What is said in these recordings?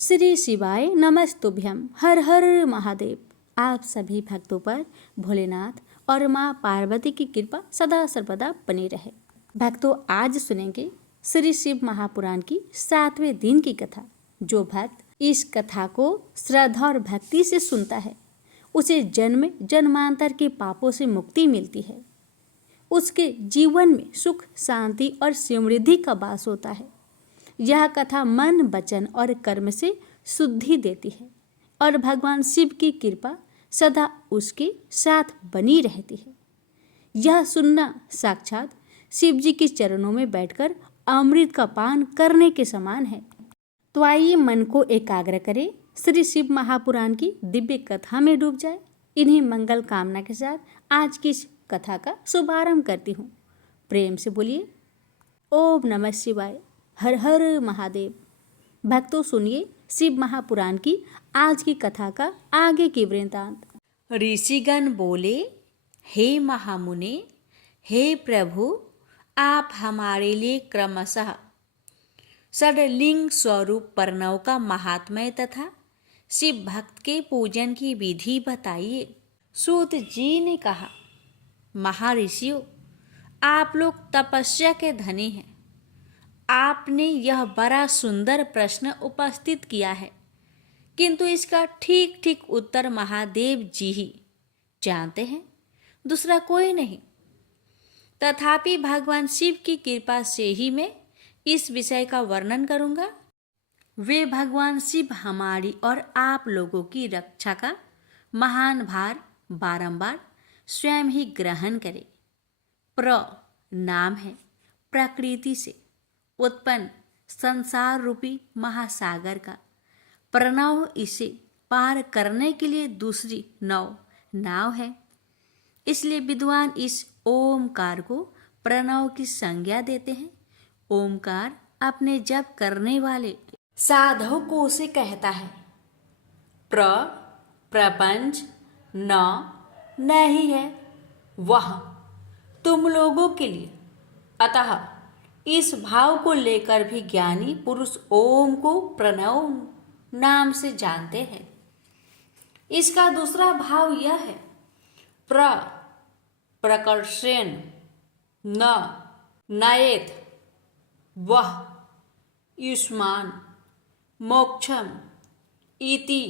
श्री शिवाय नमस्तुभ्यम। हर हर महादेव। आप सभी भक्तों पर भोलेनाथ और माँ पार्वती की कृपा सदा सर्वदा बनी रहे। भक्तों, आज सुनेंगे श्री शिव महापुराण की 7वें दिन की कथा। जो भक्त इस कथा को श्रद्धा और भक्ति से सुनता है, उसे जन्म जन्मांतर के पापों से मुक्ति मिलती है। उसके जीवन में सुख, शांति और समृद्धि का वास होता है। यह कथा मन, वचन और कर्म से शुद्धि देती है और भगवान शिव की कृपा सदा उसके साथ बनी रहती है। यह सुनना साक्षात शिव जी के चरणों में बैठकर अमृत का पान करने के समान है। तो आइए मन को एकाग्र करें, श्री शिव महापुराण की दिव्य कथा में डूब जाए। इन्हीं मंगल कामना के साथ आज की इस कथा का शुभारंभ करती हूँ। प्रेम से बोलिए ओम नमः शिवाय, हर हर महादेव। भक्तों, सुनिए शिव महापुराण की आज की कथा का आगे की वृत्तांत। ऋषिगण बोले, हे महामुने, हे प्रभु, आप हमारे लिए क्रमशः षडलिंग स्वरूप प्रणव का महात्म्य तथा शिव भक्त के पूजन की विधि बताइए। सूत जी ने कहा, महर्षियों, आप लोग तपस्या के धनी हैं। आपने यह बड़ा सुंदर प्रश्न उपस्थित किया है, किंतु इसका ठीक ठीक उत्तर महादेव जी ही जानते हैं, दूसरा कोई नहीं। तथापि भगवान शिव की कृपा से ही मैं इस विषय का वर्णन करूंगा। वे भगवान शिव हमारी और आप लोगों की रक्षा का महान भार बारंबार स्वयं ही ग्रहण करें। प्र नाम है प्रकृति से उत्पन्न संसार रूपी महासागर का। प्रणव इसे पार करने के लिए दूसरी नाव है। इसलिए विद्वान इस ओमकार को प्रणव की संज्ञा देते हैं। ओमकार अपने जप करने वाले साधु को उसे कहता है। प्रपंच न ही है वह तुम लोगों के लिए। अतः इस भाव को लेकर भी ज्ञानी पुरुष ओम को प्रणव नाम से जानते हैं। इसका दूसरा भाव यह है, प्रकर्षेण न नयेत वह युष्मान मोक्षम इति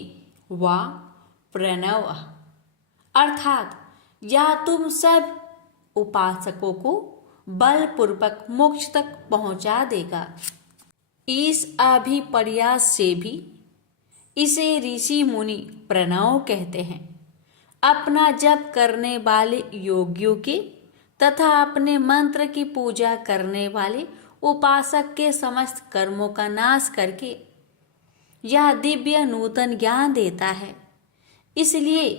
वा प्रणव। अर्थात यह तुम सब उपासकों को बलपूर्वक मोक्ष तक पहुंचा देगा। इस अभिप्रयास से भी इसे ऋषि मुनि प्रणव कहते हैं। अपना जप करने वाले योगियों के तथा अपने मंत्र की पूजा करने वाले उपासक के समस्त कर्मों का नाश करके यह दिव्य नूतन ज्ञान देता है। इसलिए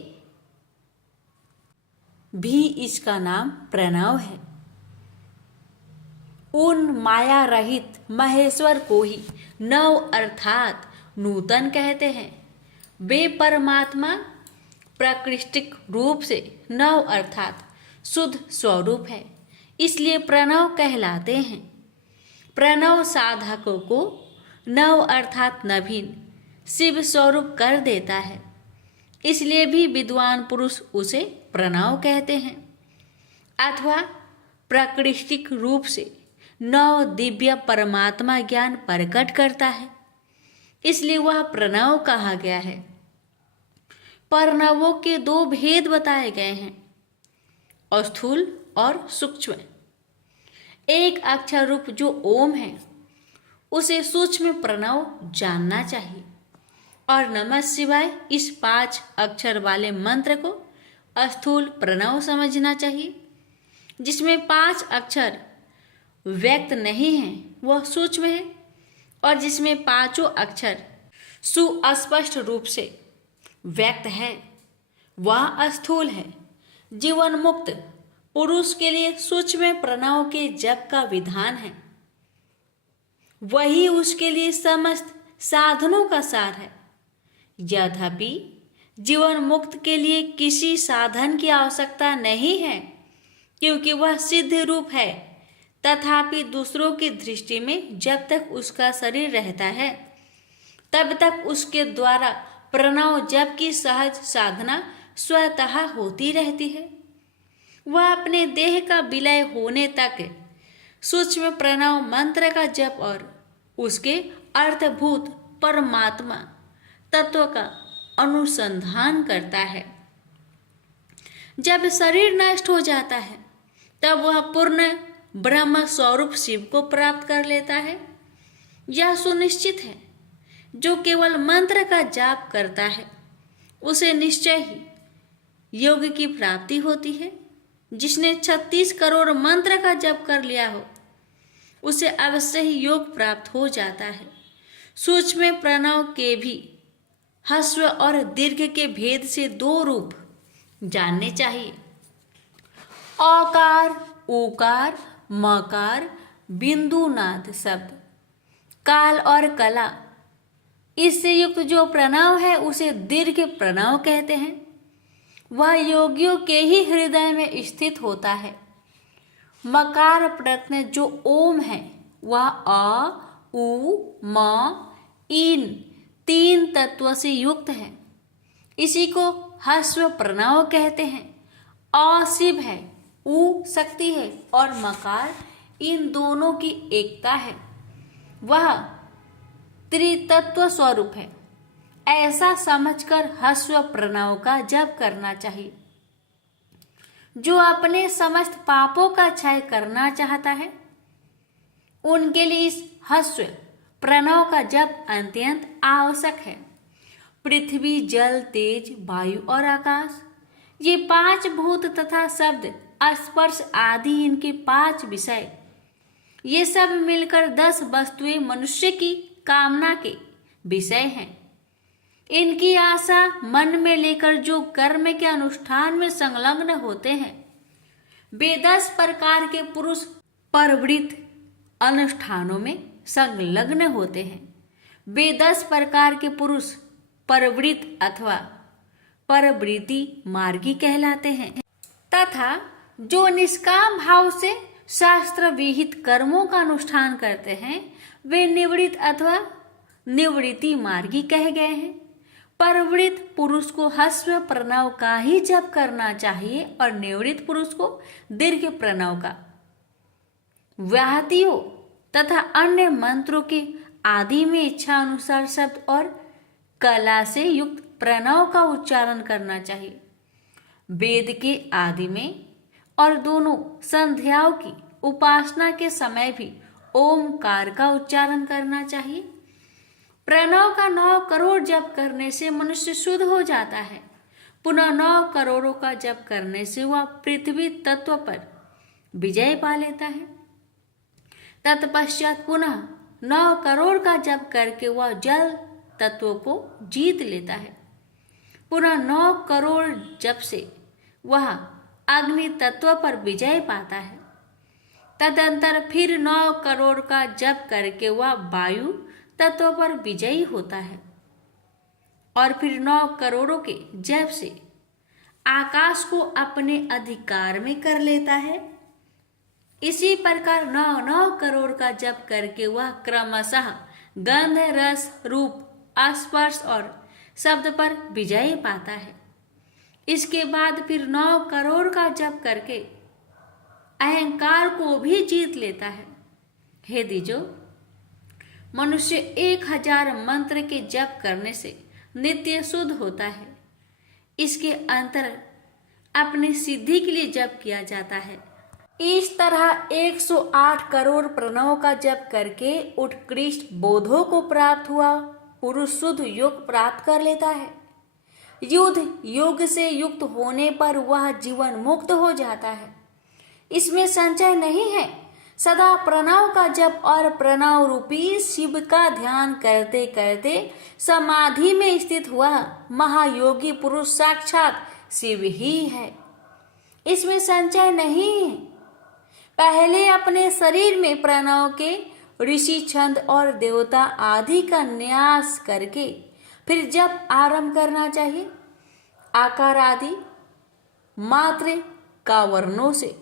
भी इसका नाम प्रणव है। उन माया रहित महेश्वर को ही नव अर्थात नूतन कहते हैं। वे परमात्मा प्राकृतिक रूप से नव अर्थात शुद्ध स्वरूप है, इसलिए प्रणव कहलाते हैं। प्रणव साधकों को नव अर्थात नवीन शिव स्वरूप कर देता है, इसलिए भी विद्वान पुरुष उसे प्रणव कहते हैं। अथवा प्राकृतिक रूप से नव दिव्य परमात्मा ज्ञान प्रकट करता है, इसलिए वह प्रणव कहा गया है। प्रणवों के दो भेद बताए गए हैं, स्थूल और सूक्ष्म। एक अक्षर रूप जो ओम है, उसे सूक्ष्म प्रणव जानना चाहिए, और नमः शिवाय इस 5 अक्षर वाले मंत्र को स्थूल प्रणव समझना चाहिए। जिसमें 5 अक्षर व्यक्त नहीं है वह सूक्ष्म है, और जिसमें 5 अक्षर सुस्पष्ट रूप से व्यक्त है वह स्थूल है। जीवन मुक्त पुरुष के लिए सूक्ष्म प्रणव के जप का विधान है, वही उसके लिए समस्त साधनों का सार है। यद्यपि जीवन मुक्त के लिए किसी साधन की आवश्यकता नहीं है, क्योंकि वह सिद्ध रूप है। तथापि दूसरों की दृष्टि में जब तक उसका शरीर रहता है तब तक उसके द्वारा प्रणव जप की सहज साधना स्वतः होती रहती है। वह अपने देह का विलय होने तक सूक्ष्म प्रणव मंत्र का जप और उसके अर्थभूत परमात्मा तत्व का अनुसंधान करता है। जब शरीर नष्ट हो जाता है तब वह पूर्ण ब्रह्म स्वरूप शिव को प्राप्त कर लेता है। यह सुनिश्चित है, जो केवल मंत्र का जाप करता है उसे निश्चय ही योग की प्राप्ति होती है। जिसने 36 करोड़ मंत्र का जप कर लिया हो उसे अवश्य ही योग प्राप्त हो जाता है। सूक्ष्म प्रणव के भी ह्रस्व और दीर्घ के भेद से 2 रूप जानने चाहिए। औकार, ऊकार, मकार, बिंदुनाद शब्द काल और कला इससे युक्त जो प्रणव है उसे दीर्घ प्रणव कहते हैं। वह योगियों के ही हृदय में स्थित होता है। मकार प्रत्यय जो ओम है वह अ, उ, म, इन 3 तत्व से युक्त है। इसी को ह्रस्व प्रणव कहते हैं। अ शिव है, उ शक्ति है और मकार इन दोनों की एकता है। वह त्रितत्व स्वरूप है। ऐसा समझकर ह्रस्व प्रणव का जप करना चाहिए। जो अपने समस्त पापों का क्षय करना चाहता है उनके लिए इस ह्रस्व प्रणव का जप अत्यंत आवश्यक है। पृथ्वी, जल, तेज, वायु और आकाश ये 5 भूत तथा शब्द, स्पर्श आदि इनके 5 विषय, ये सब मिलकर 10 वस्तुएं मनुष्य की कामना के विषय हैं। इनकी आशा मन में लेकर जो कर्म के अनुष्ठान में संलग्न होते हैं वे 10 प्रकार के पुरुष परवृत्त अनुष्ठानों में संलग्न होते हैं। वे 10 प्रकार के पुरुष परवृत्त अथवा परवृत्ति मार्गी कहलाते हैं तथा जो निष्काम भाव से शास्त्र विहित कर्मों का अनुष्ठान करते हैं वे निवृत्त अथवा निवृत्ति मार्गी कहे गए हैं। परवृत्त पुरुष को ह्रस्व प्रणव का ही जप करना चाहिए और निवृत्त पुरुष को दीर्घ प्रणव का। व्याहतियों तथा अन्य मंत्रों के आदि में इच्छा अनुसार शब्द और कला से युक्त प्रणव का उच्चारण करना चाहिए। वेद के आदि में और दोनों संध्याओं की उपासना के समय भी ओमकार का उच्चारण करना चाहिए। प्रणव का 9 करोड़ जप करने से मनुष्य शुद्ध हो जाता है। पुनः 9 करोड़ों का जप करने से वह पृथ्वी तत्व पर विजय पा लेता है। तत्पश्चात पुनः 9 करोड़ का जप करके वह जल तत्व को जीत लेता है। पुनः 9 करोड़ जप से वह अग्नि तत्व पर विजय पाता है। तदंतर फिर 9 करोड़ का जप करके वह वायु तत्व पर विजयी होता है और फिर 9 करोड़ों के जप से आकाश को अपने अधिकार में कर लेता है। इसी प्रकार 9 करोड़ का जप करके वह क्रमशः गंध, रस, रूप, स्पर्श और शब्द पर विजय पाता है। इसके बाद फिर 9 करोड़ का जप करके अहंकार को भी जीत लेता है। हे द्विजो, मनुष्य 1000 मंत्र के जप करने से नित्य शुद्ध होता है। इसके अंतर अपनी सिद्धि के लिए जप किया जाता है। इस तरह 108 करोड़ प्रणव का जप करके उत्कृष्ट बोधों को प्राप्त हुआ पुरुष शुद्ध योग प्राप्त कर लेता है। युद्ध योग से युक्त होने पर वह जीवन मुक्त हो जाता है। इसमें संचय नहीं है। सदा प्रणव का जप और प्रणव रूपी शिव का ध्यान करते करते समाधि में स्थित हुआ महायोगी पुरुष साक्षात शिव ही है। इसमें संचय नहीं है। पहले अपने शरीर में प्रणव के ऋषि, छंद और देवता आदि का न्यास करके फिर जप आरंभ करना चाहिए। आकार आदि मात्र का वर्णों से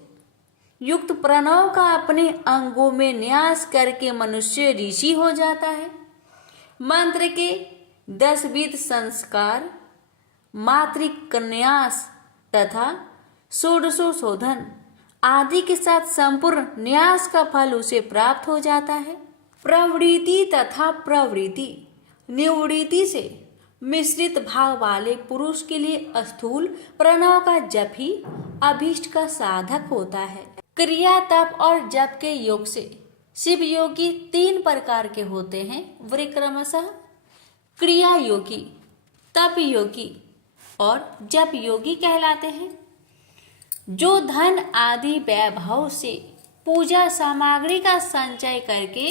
युक्त प्रणव का अपने अंगों में न्यास करके मनुष्य ऋषि हो जाता है। मंत्र के 10 विध संस्कार, मातृकन्यास तथा षोडशोधन आदि के साथ संपूर्ण न्यास का फल उसे प्राप्त हो जाता है। प्रवृत्ति तथा प्रवृत्ति निवृत्ति से मिश्रित भाव वाले पुरुष के लिए स्थूल प्रणव का जप ही अभीष्ट का साधक होता है। क्रिया तप और जप के योग से शिव योगी 3 प्रकार के होते हैं। वे क्रमशः क्रिया योगी, तप योगी और जप योगी कहलाते हैं। जो धन आदि वैभव से पूजा सामग्री का संचय करके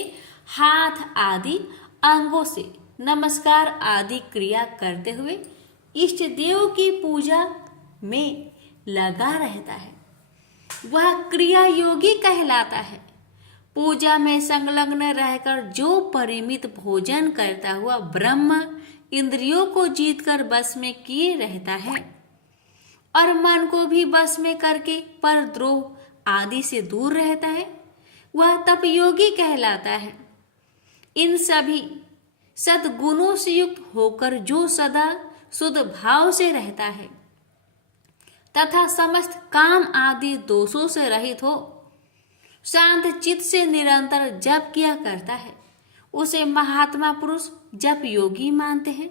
हाथ आदि अंगों से नमस्कार आदि क्रिया करते हुए इष्ट देव की पूजा में लगा रहता है, वह क्रिया योगी कहलाता है। पूजा में संलग्न रहकर जो परिमित भोजन करता हुआ ब्रह्म इंद्रियों को जीतकर बस में किए रहता है और मन को भी बस में करके परद्रोह आदि से दूर रहता है, वह तपयोगी कहलाता है। इन सभी सद्गुणों से युक्त होकर जो सदा शुद्ध भाव से रहता है तथा समस्त काम आदि दोषों से रहित हो, शांत चित्त से निरंतर जप किया करता है, उसे महात्मा पुरुष जप योगी मानते हैं।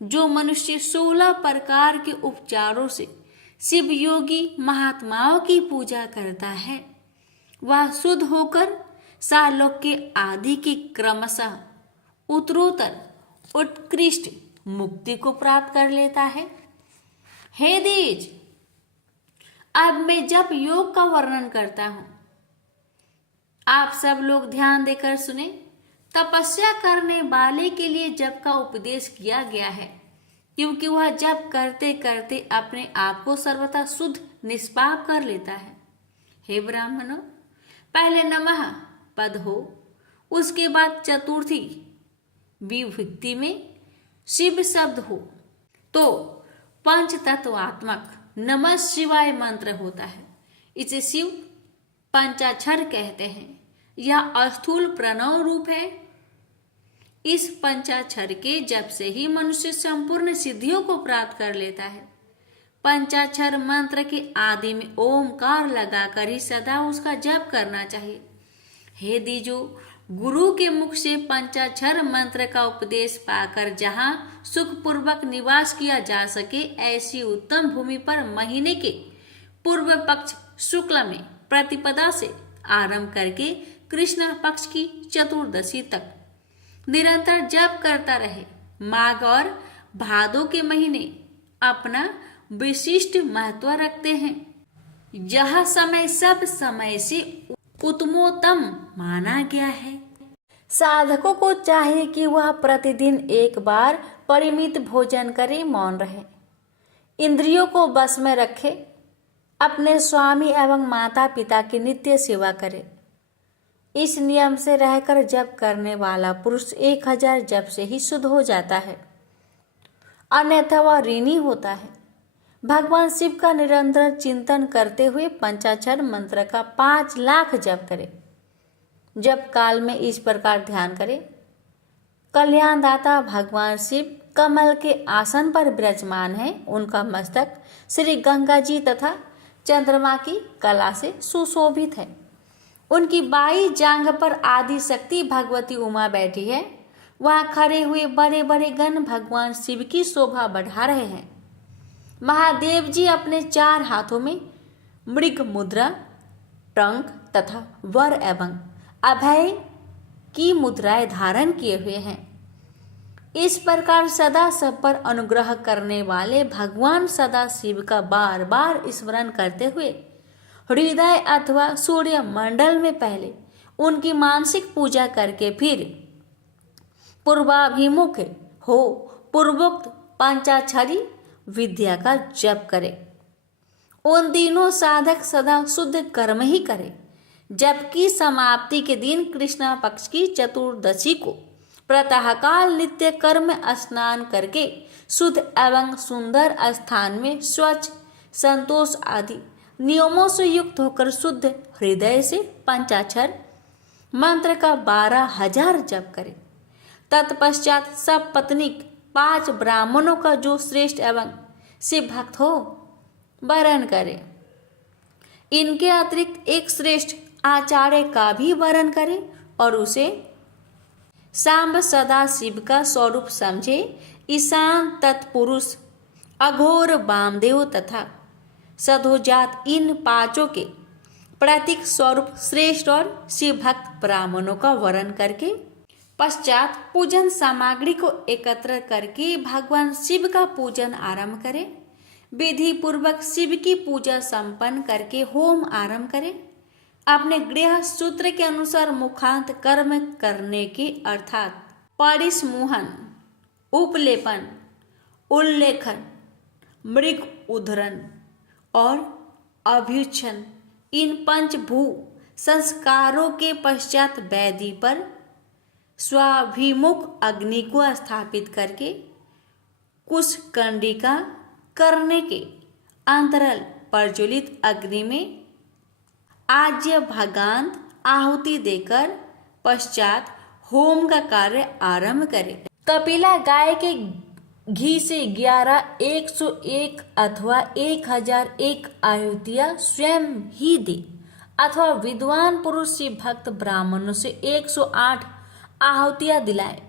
जो मनुष्य 16 प्रकार के उपचारों से शिव योगी महात्माओं की पूजा करता है, वह शुद्ध होकर सालोक्य आदि की क्रमशः उत्तरोत्तर उत्कृष्ट मुक्ति को प्राप्त कर लेता है। हे द्विज, अब मैं जप योग का वर्णन करता हूं, आप सब लोग ध्यान देकर सुने। तपस्या करने वाले के लिए जप का उपदेश किया गया है, क्योंकि वह जप करते करते अपने आप को सर्वथा शुद्ध निष्पाप कर लेता है। हे ब्राह्मणों, पहले नमः पद हो, उसके बाद चतुर्थी विभक्ति में शिव शब्द हो तो पंच तत्वात्मक नमः शिवाय मंत्र होता है। इसे शिव पंचाक्षर कहते हैं। यह स्थूल प्रणव रूप है। इस पंचाक्षर के जप से ही मनुष्य संपूर्ण सिद्धियों को प्राप्त कर लेता है। पंचाक्षर मंत्र के आदि में ओमकार लगाकर ही सदा उसका जप करना चाहिए। हे दीजो, गुरु के मुख से पंचाक्षर मंत्र का उपदेश पाकर जहां सुखपूर्वक निवास किया जा सके, ऐसी उत्तम भूमि पर महीने के पूर्व पक्ष शुक्ल में प्रतिपदा से आरंभ करके कृष्ण पक्ष की चतुर्दशी तक निरंतर जप करता रहे। माघ और भादो के महीने अपना विशिष्ट महत्व रखते हैं। यह समय सब समय से उत्तमोत्तम माना गया है। साधकों को चाहिए कि वह प्रतिदिन एक बार परिमित भोजन करे, मौन रहे, इंद्रियों को बस में रखे, अपने स्वामी एवं माता पिता की नित्य सेवा करे। इस नियम से रहकर जप करने वाला पुरुष 1000 जप से ही शुद्ध हो जाता है, अन्यथा वह ऋणी होता है। भगवान शिव का निरंतर चिंतन करते हुए पंचाक्षर मंत्र का 5 लाख जप करे। जप काल में इस प्रकार ध्यान करे। कल्याणदाता भगवान शिव कमल के आसन पर विराजमान है। उनका मस्तक श्री गंगा जी तथा चंद्रमा की कला से सुशोभित है। उनकी बाई जांघ पर आदि शक्ति भगवती उमा बैठी है। वहां खड़े हुए बड़े बड़े गण भगवान शिव की शोभा बढ़ा रहे हैं। महादेव जी अपने 4 हाथों में मृग मुद्रा, टंक तथा वर एवं अभय की मुद्राएं धारण किए हुए हैं। इस प्रकार सदा सब पर अनुग्रह करने वाले भगवान सदा शिव का बार बार स्मरण करते हुए हृदय अथवा सूर्य मंडल में पहले उनकी मानसिक पूजा करके फिर पूर्वाभिमुख हो पूर्वोक्त पंचाक्षरी विद्या का जप करे। उन दिनों साधक सदा शुद्ध कर्म ही करे। जबकि समाप्ति के दिन कृष्ण पक्ष की चतुर्दशी को प्रातःकाल नित्य कर्म स्नान करके शुद्ध एवं सुंदर स्थान में स्वच्छ संतोष आदि नियमों से युक्त होकर शुद्ध हृदय से पंचाक्षर मंत्र का 12,000 जप करे तत्पश्चात सब पत्नीक 5 ब्राह्मणों का जो श्रेष्ठ एवं शिव भक्त हो वरण करे। इनके अतिरिक्त एक श्रेष्ठ आचार्य का भी वरण करे और उसे सांब सदा शिव का स्वरूप समझे। ईशान तत्पुरुष अघोर वामदेव तथा सधोजात इन पांचों के प्रतीक स्वरूप श्रेष्ठ और शिव भक्त ब्राह्मणों का वरण करके पश्चात पूजन सामग्री को एकत्र करके भगवान शिव का पूजन आरंभ करें। विधि पूर्वक शिव की पूजा संपन्न करके होम आरंभ करें। अपने गृह सूत्र के अनुसार मुखांत कर्म करने के अर्थात परिसमुहन, उपलेपन, उल्लेखन, मृग उद्धरण और अभ्युच्छन इन पंचभू संस्कारों के पश्चात वेदी पर स्वाभिमुख अग्नि को स्थापित करके कुशकंडिका करने के अंतराल प्रज्वलित अग्नि में आज्य भगांत आहुति देकर पश्चात होम का कार्य आरंभ करें। कपिला गाय के घी से 11 101 अथवा 1001 आहुतियां स्वयं ही दे अथवा विद्वान पुरुष शिव भक्त ब्राह्मणों से 108 आहुतियां दिलाए।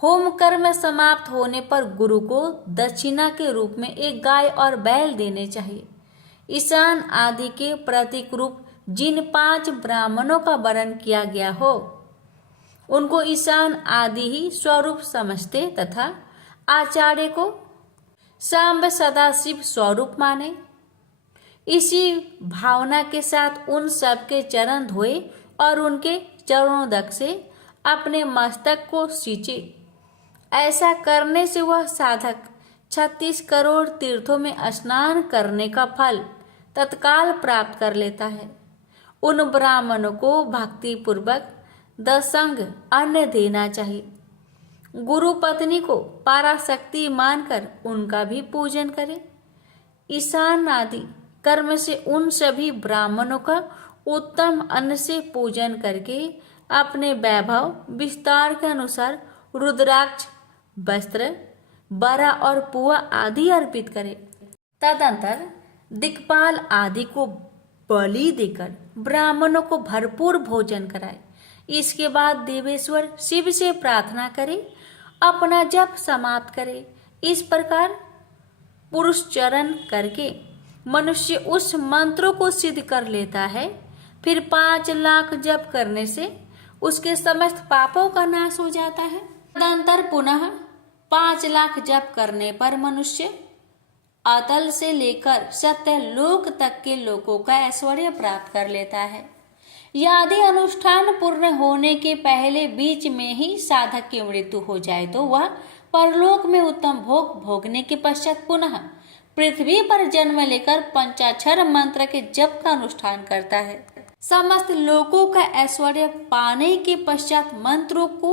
होम कर्म समाप्त होने पर गुरु को दक्षिणा के रूप में एक गाय और बैल देने चाहिए। ईशान आदि के प्रतीक रूप जिन 5 ब्राह्मणों का वर्ण किया गया हो उनको ईशान आदि ही स्वरूप समझते तथा आचार्य को सांब सदाशिव स्वरूप माने। इसी भावना के साथ उन सबके चरण धोए और उनके चरणोदक से अपने मस्तक को सींचे। ऐसा करने से वह साधक 36 करोड़ तीर्थों में स्नान करने का फल तत्काल प्राप्त कर लेता है। उन ब्राह्मणों को भक्ति पूर्वक दसंग अन्न देना चाहिए। गुरु पत्नी को पराशक्ति मानकर उनका भी पूजन करें। ईशान आदि कर्म से उन सभी ब्राह्मणों का उत्तम अन्न से पूजन करके अपने वैभव विस्तार के अनुसार रुद्राक्ष, वस्त्र, बरा और पुआ आदि अर्पित करें। तदंतर दिक्पाल आदि को बलि देकर ब्राह्मणों को भरपूर भोजन कराए। इसके बाद देवेश्वर शिव से प्रार्थना करे, अपना जप समाप्त करे। इस प्रकार पुरुष चरण करके मनुष्य उस मंत्रों को सिद्ध कर लेता है। फिर 5 लाख जप करने से उसके समस्त पापों का नाश हो जाता है। तदंतर पुनः 5 लाख जप करने पर मनुष्य अतल से लेकर सत्य लोक तक के लोगों का ऐश्वर्य प्राप्त कर लेता है। यदि अनुष्ठान पूर्ण होने के पहले बीच में ही साधक की मृत्यु हो जाए तो वह परलोक में उत्तम भोग भोगने के पश्चात पुनः पृथ्वी पर जन्म लेकर पंचाक्षर मंत्र के जप का अनुष्ठान करता है। समस्त लोगों का ऐश्वर्य पाने के पश्चात मंत्रों को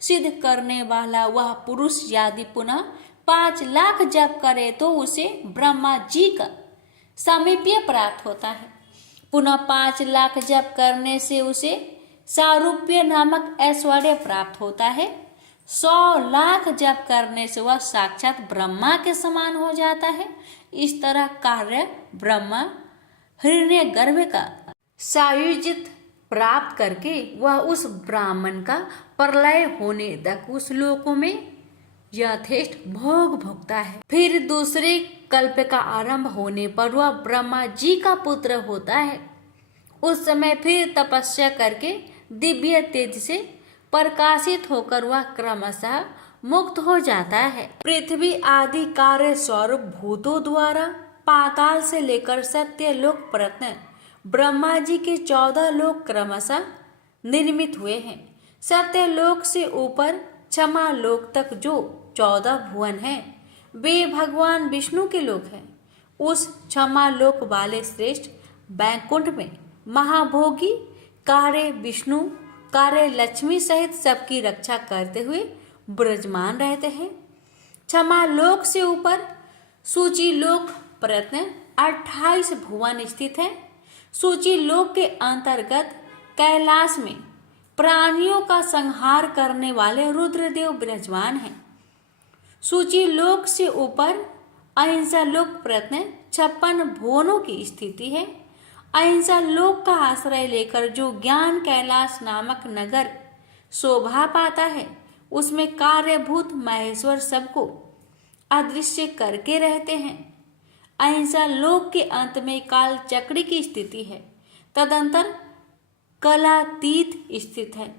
सिद्ध करने वाला वह पुरुष यदि पुनः 5 लाख जप करे तो उसे ब्रह्मा जी का सामीप्य प्राप्त होता है। पुनः 5 लाख जप करने से उसे सारूप्य नामक ऐश्वर्य प्राप्त होता है। 100 लाख जप करने से वह साक्षात ब्रह्मा के समान हो जाता है। इस तरह कार्य ब्रह्मा हिरण्यगर्भ का सायुज्यत प्राप्त करके वह उस ब्राह्मण का प्रलय होने तक उस लोकों में यथेष्ट भोग भोगता है। फिर दूसरे कल्प का आरंभ होने पर वह ब्रह्मा जी का पुत्र होता है। उस समय फिर तपस्या करके दिव्य तेज से प्रकाशित होकर वह क्रमशः मुक्त हो जाता है। पृथ्वी आदि कार्य स्वरूप भूतों द्वारा पाताल से लेकर सत्य लोक प्रत्न ब्रह्मा जी के 14 लोक क्रमशः निर्मित हुए हैं। सत्य लोक से ऊपर क्षमा लोक तक जो 14 भुवन हैं वे भगवान विष्णु के लोक हैं। उस क्षमा लोक वाले श्रेष्ठ बैकुंठ में महाभोगी कार्य विष्णु कार्य लक्ष्मी सहित सबकी रक्षा करते हुए विराजमान रहते हैं। क्षमा लोक से ऊपर सूची लोक प्रत्न 28 भुवन स्थित है। सूची लोक के अंतर्गत कैलाश में प्राणियों का संहार करने वाले रुद्रदेव विराजमान हैं। सूची लोक से ऊपर अहिंसा लोक प्रयत्न 56 भुवनों की स्थिति है। अहिंसा लोक का आश्रय लेकर जो ज्ञान कैलाश नामक नगर शोभा पाता है, उसमें कार्यभूत महेश्वर सबको अदृश्य करके रहते हैं। अहिंसा लोक के अंत में काल चक्र की स्थिति है। तदंतर कलातीत स्थित है,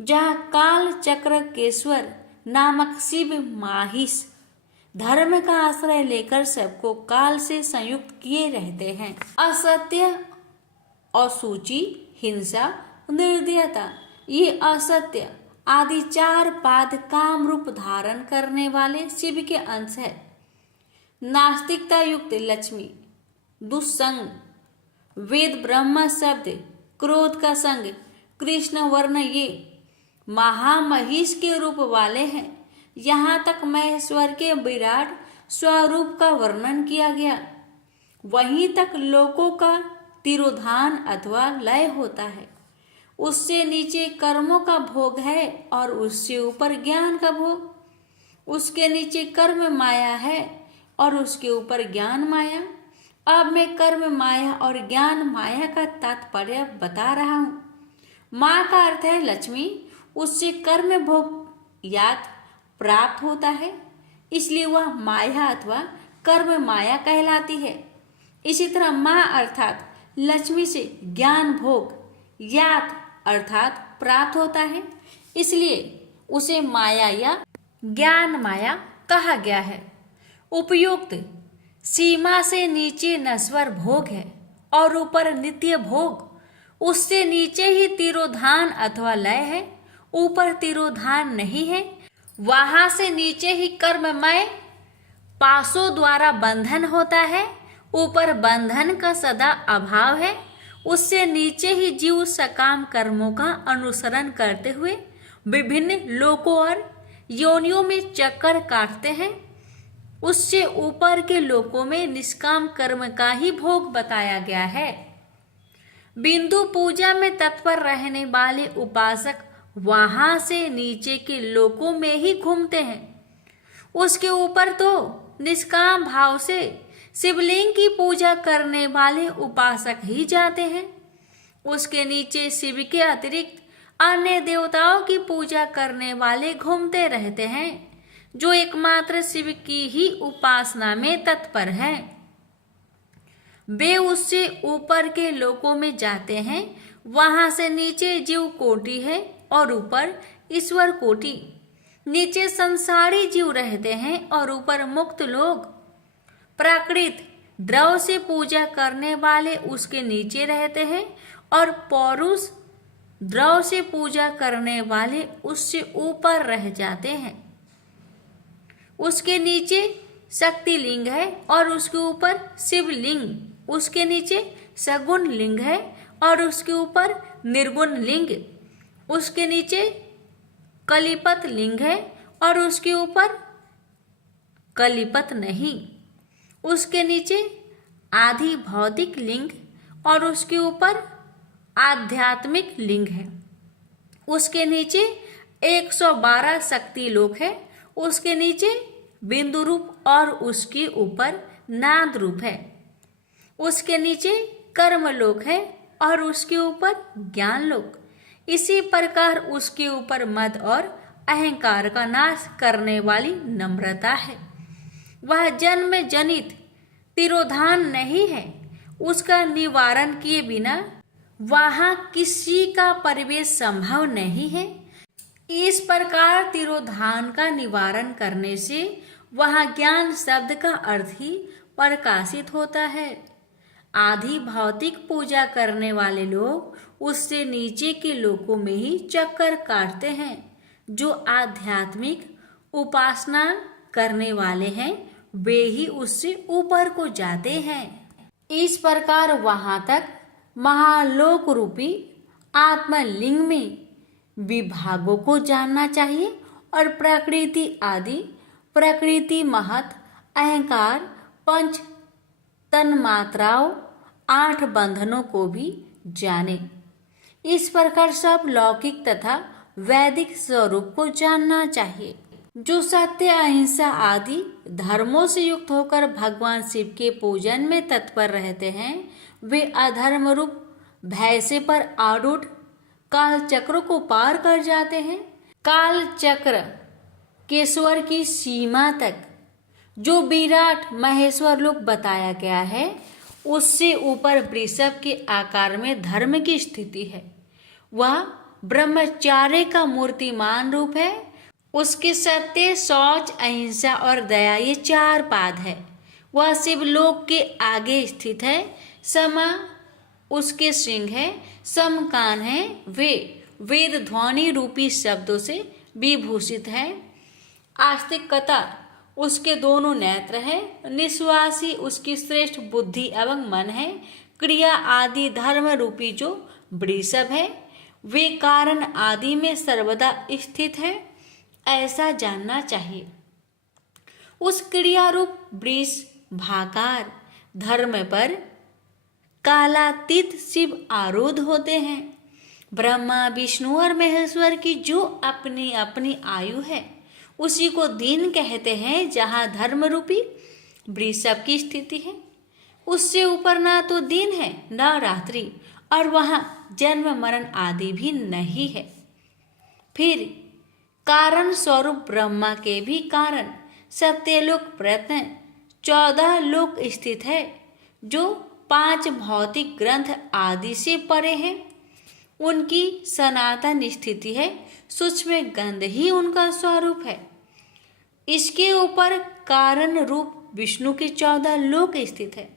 जहाँ काल चक्र केश्वर नामक शिव माहिष धर्म का आश्रय लेकर सबको काल से संयुक्त किए रहते हैं। असत्य, असूचि, हिंसा, निर्दयता, ये असत्य आदि 4 पाद काम रूप धारण करने वाले शिव के अंश है। नास्तिकता युक्त लक्ष्मी, दुस्संग, वेद ब्रह्म शब्द, क्रोध का संग, कृष्ण वर्ण, ये महामहिष के रूप वाले हैं। यहाँ तक महेश्वर के विराट स्वरूप का वर्णन किया गया। वहीं तक लोकों का तिरोधान अथवा लय होता है। उससे नीचे कर्मों का भोग है और उससे ऊपर ज्ञान का भोग। उसके नीचे कर्म माया है और उसके ऊपर ज्ञान माया। अब मैं कर्म माया और ज्ञान माया का तात्पर्य बता रहा हूँ। माँ का अर्थ है लक्ष्मी, उससे कर्म भोग यात प्राप्त होता है, इसलिए वह माया अथवा कर्म माया कहलाती है। इसी तरह माँ अर्थात लक्ष्मी से ज्ञान भोग यात अर्थात प्राप्त होता है, इसलिए उसे माया या ज्ञान माया कहा गया है। उपयुक्त सीमा से नीचे नश्वर भोग है और ऊपर नित्य भोग। उससे नीचे ही तिरोधान अथवा लय है, ऊपर तिरोधान नहीं है। वहां से नीचे ही कर्ममय पासों द्वारा बंधन होता है, ऊपर बंधन का सदा अभाव है। उससे नीचे ही जीव सकाम कर्मों का अनुसरण करते हुए विभिन्न लोकों और योनियों में चक्कर काटते हैं। उससे ऊपर के लोकों में निष्काम कर्म का ही भोग बताया गया है। बिंदु पूजा में तत्पर रहने वाले उपासक वहां से नीचे के लोकों में ही घूमते हैं। उसके ऊपर तो निष्काम भाव से शिवलिंग की पूजा करने वाले उपासक ही जाते हैं। उसके नीचे शिव के अतिरिक्त अन्य देवताओं की पूजा करने वाले घूमते रहते हैं, जो एकमात्र शिव की ही उपासना में तत्पर हैं। वे उससे ऊपर के लोकों में जाते हैं। वहां से नीचे जीव कोटि है और ऊपर ईश्वर कोटि। नीचे संसारी जीव रहते हैं और ऊपर मुक्त लोग। प्राकृत द्रव से पूजा करने वाले उसके नीचे रहते हैं और पौरुष द्रव से पूजा करने वाले उससे ऊपर रह जाते हैं। उसके नीचे शक्ति लिंग है और उसके ऊपर शिवलिंग। उसके नीचे सगुण लिंग है और उसके ऊपर निर्गुण लिंग। उसके नीचे कलिपत लिंग है और उसके ऊपर कलिपत नहीं। उसके नीचे आधि भौतिक लिंग और उसके ऊपर आध्यात्मिक लिंग है। उसके नीचे 112 शक्ति लोक है। उसके नीचे बिंदु रूप और उसके ऊपर नाद रूप है। उसके नीचे कर्म लोक है और उसके ऊपर ज्ञान लोक। इसी प्रकार उसके ऊपर मद और अहंकार का नाश करने वाली नम्रता है। वह जन्म जनित तिरोधान नहीं है। उसका निवारण किए बिना वहां किसी का प्रवेश संभव नहीं है। इस प्रकार तिरोधान का निवारण करने से वहां ज्ञान शब्द का अर्थ ही प्रकाशित होता है। आधि भौतिक पूजा करने वाले लोग उससे नीचे के लोकों में ही चक्कर काटते हैं। जो आध्यात्मिक उपासना करने वाले हैं वे ही उससे ऊपर को जाते हैं। इस प्रकार वहां तक महालोक रूपी आत्मलिंग में विभागों को जानना चाहिए और प्रकृति आदि प्रकृति महत अहंकार 5 तन्मात्राओं 8 बंधनों को भी जाने। इस प्रकार सब लौकिक तथा वैदिक स्वरूप को जानना चाहिए। जो सत्य, अहिंसा आदि धर्मों से युक्त होकर भगवान शिव के पूजन में तत्पर रहते हैं, वे अधर्म रूप भैंसे पर आरूढ़ काल चक्र को पार कर जाते हैं। काल चक्र केश्वर की सीमा तक जो विराट महेश्वर लोक बताया गया है, उससे ऊपर वृषभ के आकार में धर्म की स्थिति है। वह ब्रह्मचार्य का मूर्तिमान रूप है। उसके सत्य, शौच, अहिंसा और दया ये 4 पाद है। वह शिवलोक के आगे स्थित है। समा उसके सिंह है, समकान है। वे वेद ध्वनि रूपी शब्दों से विभूषित है। आस्तिकता उसके दोनों नेत्र है। निश्वासी उसकी श्रेष्ठ बुद्धि एवं मन है। क्रिया आदि धर्म रूपी जो वृषभ है, वे कारण आदि में सर्वदा स्थित है, ऐसा जानना चाहिए। उस क्रिया रूप वृष भाकार धर्म पर कालातीत शिव आरूढ़ होते हैं। ब्रह्मा, विष्णु और महेश्वर की जो अपनी अपनी आयु है, उसी को दिन कहते हैं, जहाँ धर्म रूपी वृषभ की स्थिति है। उससे ऊपर ना तो दिन है न रात्रि, और वहाँ जन्म मरण आदि भी नहीं है। फिर कारण स्वरूप ब्रह्मा के भी कारण सत्यलोक प्रयत्न 14 लोक स्थित है, जो 5 भौतिक ग्रंथ आदि से परे हैं। उनकी सनातन स्थिति है। सूक्ष्म गंध ही उनका स्वरूप है। इसके ऊपर कारण रूप विष्णु के 14 लोक स्थित है।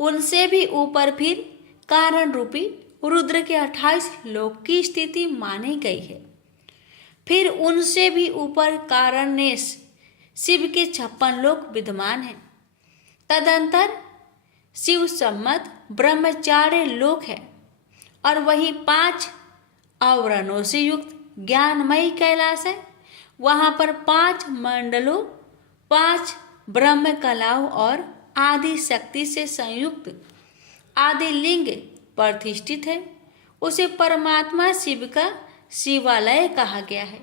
उनसे भी ऊपर फिर कारण रूपी रुद्र के 28 लोक की स्थिति मानी गई है। फिर उनसे भी ऊपर कारणेश शिव के 56 लोक विद्यमान हैं। तदंतर शिव सम्मत ब्रह्मचार्य लोक है, और वही 5 आवरणों से युक्त ज्ञानमयी कैलाश है। वहाँ पर 5 मंडलों, 5 ब्रह्म कलाओं और आदि शक्ति से संयुक्त आदि लिंग प्रतिष्ठित है। उसे परमात्मा शिव का शिवालय कहा गया है।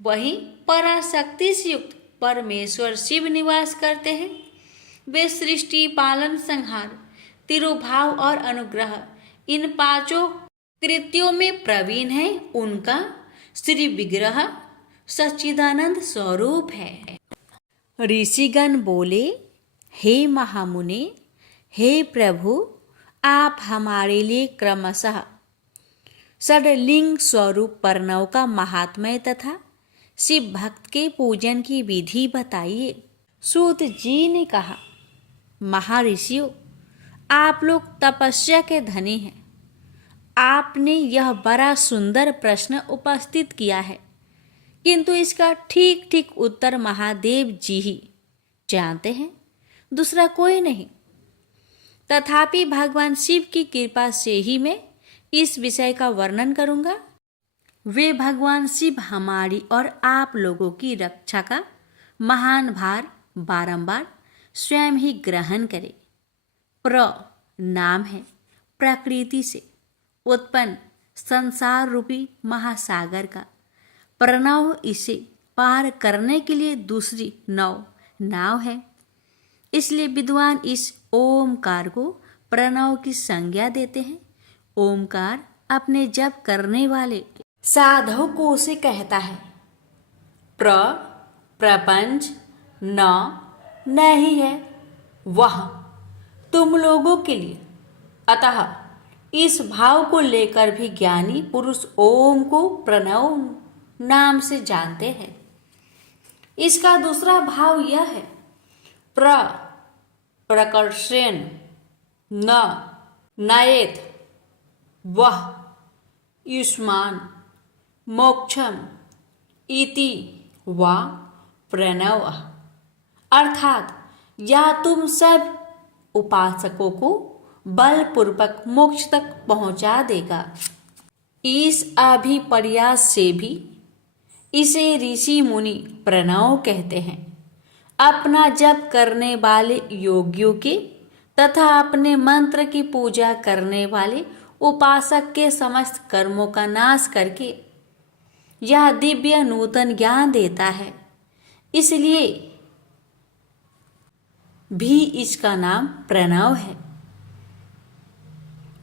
वहीं पराशक्ति से युक्त परमेश्वर शिव निवास करते हैं। वे सृष्टि, पालन, संहार, तिरुभाव और अनुग्रह इन 5 कृत्यों में प्रवीण है। उनका श्री विग्रह सच्चिदानंद स्वरूप है। ऋषिगण बोले, हे महामुने, हे प्रभु, आप हमारे लिए क्रमशः षडलिंग स्वरूप प्रणव का महात्म्य तथा शिव भक्त के पूजन की विधि बताइए। सूत जी ने कहा, महर्षियों, आप लोग तपस्या के धनी हैं। आपने यह बड़ा सुंदर प्रश्न उपस्थित किया है, किंतु इसका ठीक ठीक उत्तर महादेव जी ही जानते हैं, दूसरा कोई नहीं। तथापि भगवान शिव की कृपा से ही मैं इस विषय का वर्णन करूंगा। वे भगवान शिव हमारी और आप लोगों की रक्षा का महान भार बारंबार स्वयं ही ग्रहण करें। प्र नाम है प्रकृति से उत्पन्न संसार रूपी महासागर का। प्रणव इसे पार करने के लिए दूसरी नाव है। इसलिए विद्वान इस ओमकार को प्रणव की संज्ञा देते हैं। ओमकार अपने जप करने वाले साधव को उसे कहता है। प्रपंच नहीं है वह तुम लोगों के लिए। अतः इस भाव को लेकर भी ज्ञानी पुरुष ओम को प्रणव नाम से जानते हैं। इसका दूसरा भाव यह है, प्रकर्षेण नयेत वह युष्मान मोक्षम इति वा प्रणव। अर्थात या तुम सब उपासकों को बलपूर्वक मोक्ष तक पहुंचा देगा। इस अभिप्रयास से भी इसे ऋषि मुनि प्रणव कहते हैं। अपना जप करने वाले योगियों के तथा अपने मंत्र की पूजा करने वाले उपासक के समस्त कर्मों का नाश करके यह दिव्य नूतन ज्ञान देता है। इसलिए भी इसका नाम प्रणव है।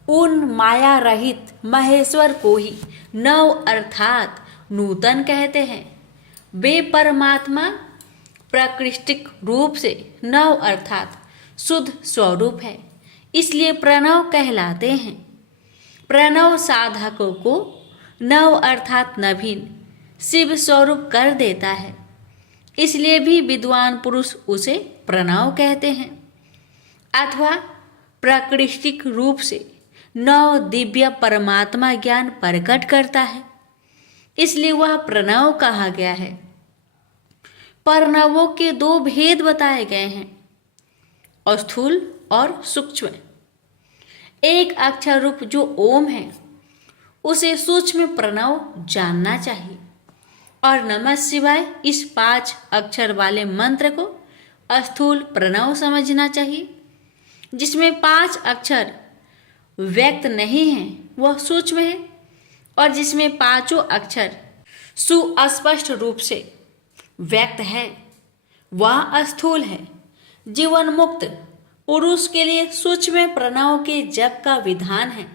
उन माया रहित महेश्वर को ही नव अर्थात नूतन कहते हैं। वे परमात्मा प्राकृतिक रूप से नव अर्थात शुद्ध स्वरूप है, इसलिए प्रणव कहलाते हैं। प्रणव साधकों को नव अर्थात नवीन शिव स्वरूप कर देता है, इसलिए भी विद्वान पुरुष उसे प्रणव कहते हैं। अथवा प्राकृतिक रूप से नव दिव्य परमात्मा ज्ञान प्रकट करता है, इसलिए वह प्रणव कहा गया है। प्रणवों के दो भेद बताए गए हैं, स्थूल और सूक्ष्म। एक अक्षर रूप जो ओम है उसे सूक्ष्म प्रणव जानना चाहिए, और नमः शिवाय इस 5 अक्षर वाले मंत्र को स्थूल प्रणव समझना चाहिए। जिसमें 5 अक्षर व्यक्त नहीं है वह सूक्ष्म है, और जिसमें 5 अक्षर सुस्पष्ट रूप से व्यक्त है वह स्थूल है। जीवन मुक्त पुरुष के लिए सूक्ष्म प्रणव के जप का विधान है,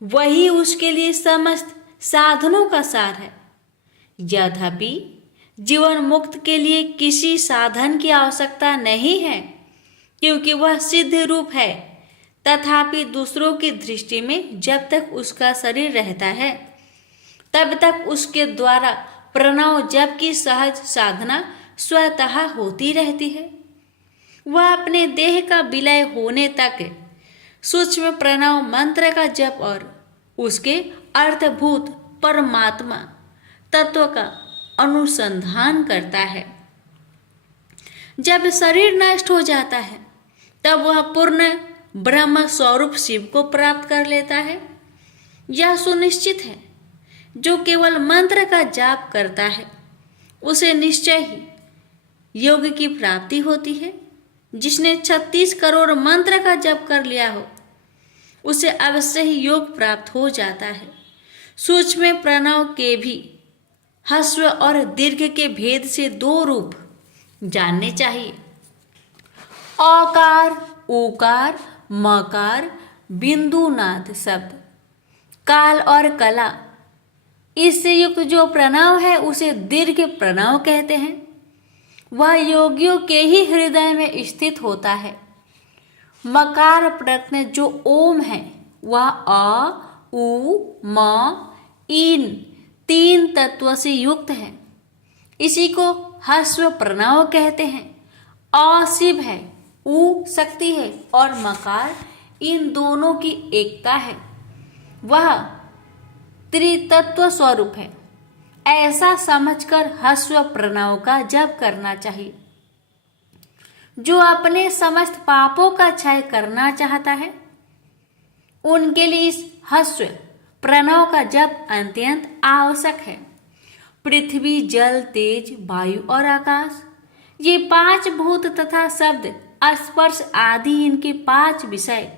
वही उसके लिए समस्त साधनों का सार है। यद्यपि जीवन मुक्त के लिए किसी साधन की आवश्यकता नहीं है, क्योंकि वह सिद्ध रूप है, तथापि दूसरों की दृष्टि में जब तक उसका शरीर रहता है तब तक उसके द्वारा प्रणव जप की सहज साधना स्वतः होती रहती है। वह अपने देह का विलय होने तक सूक्ष्म प्रणव मंत्र का जप और उसके अर्थभूत परमात्मा तत्व का अनुसंधान करता है। जब शरीर नष्ट हो जाता है तब वह पूर्ण ब्रह्म स्वरूप शिव को प्राप्त कर लेता है। यह सुनिश्चित है, जो केवल मंत्र का जाप करता है उसे निश्चय ही योग की प्राप्ति होती है। जिसने 36 करोड़ मंत्र का जप कर लिया हो उसे अवश्य ही योग प्राप्त हो जाता है। सूक्ष्म प्रणव के भी ह्रस्व और दीर्घ के भेद से 2 रूप जानने चाहिए। अकार, उकार, मकार, बिंदुनाद शब्द काल और कला, इससे युक्त जो प्रणव है उसे दीर्घ प्रणव कहते हैं। वह योगियों के ही हृदय में स्थित होता है। मकार प्रत्यय जो ओम है वह अ, उ, म, इन 3 तत्व से युक्त है। इसी को ह्रस्व प्रणव कहते हैं। अ शिव है, उ शक्ति है और मकार इन दोनों की एकता है। वह त्रितत्व स्वरूप है। ऐसा समझकर ह्रस्व प्रणव का जप करना चाहिए। जो अपने समस्त पापों का क्षय करना चाहता है उनके लिए इस ह्रस्व प्रणव का जप अत्यंत आवश्यक है। पृथ्वी, जल, तेज, वायु और आकाश, ये 5 भूत तथा शब्द, स्पर्श आदि इनके 5 विषय,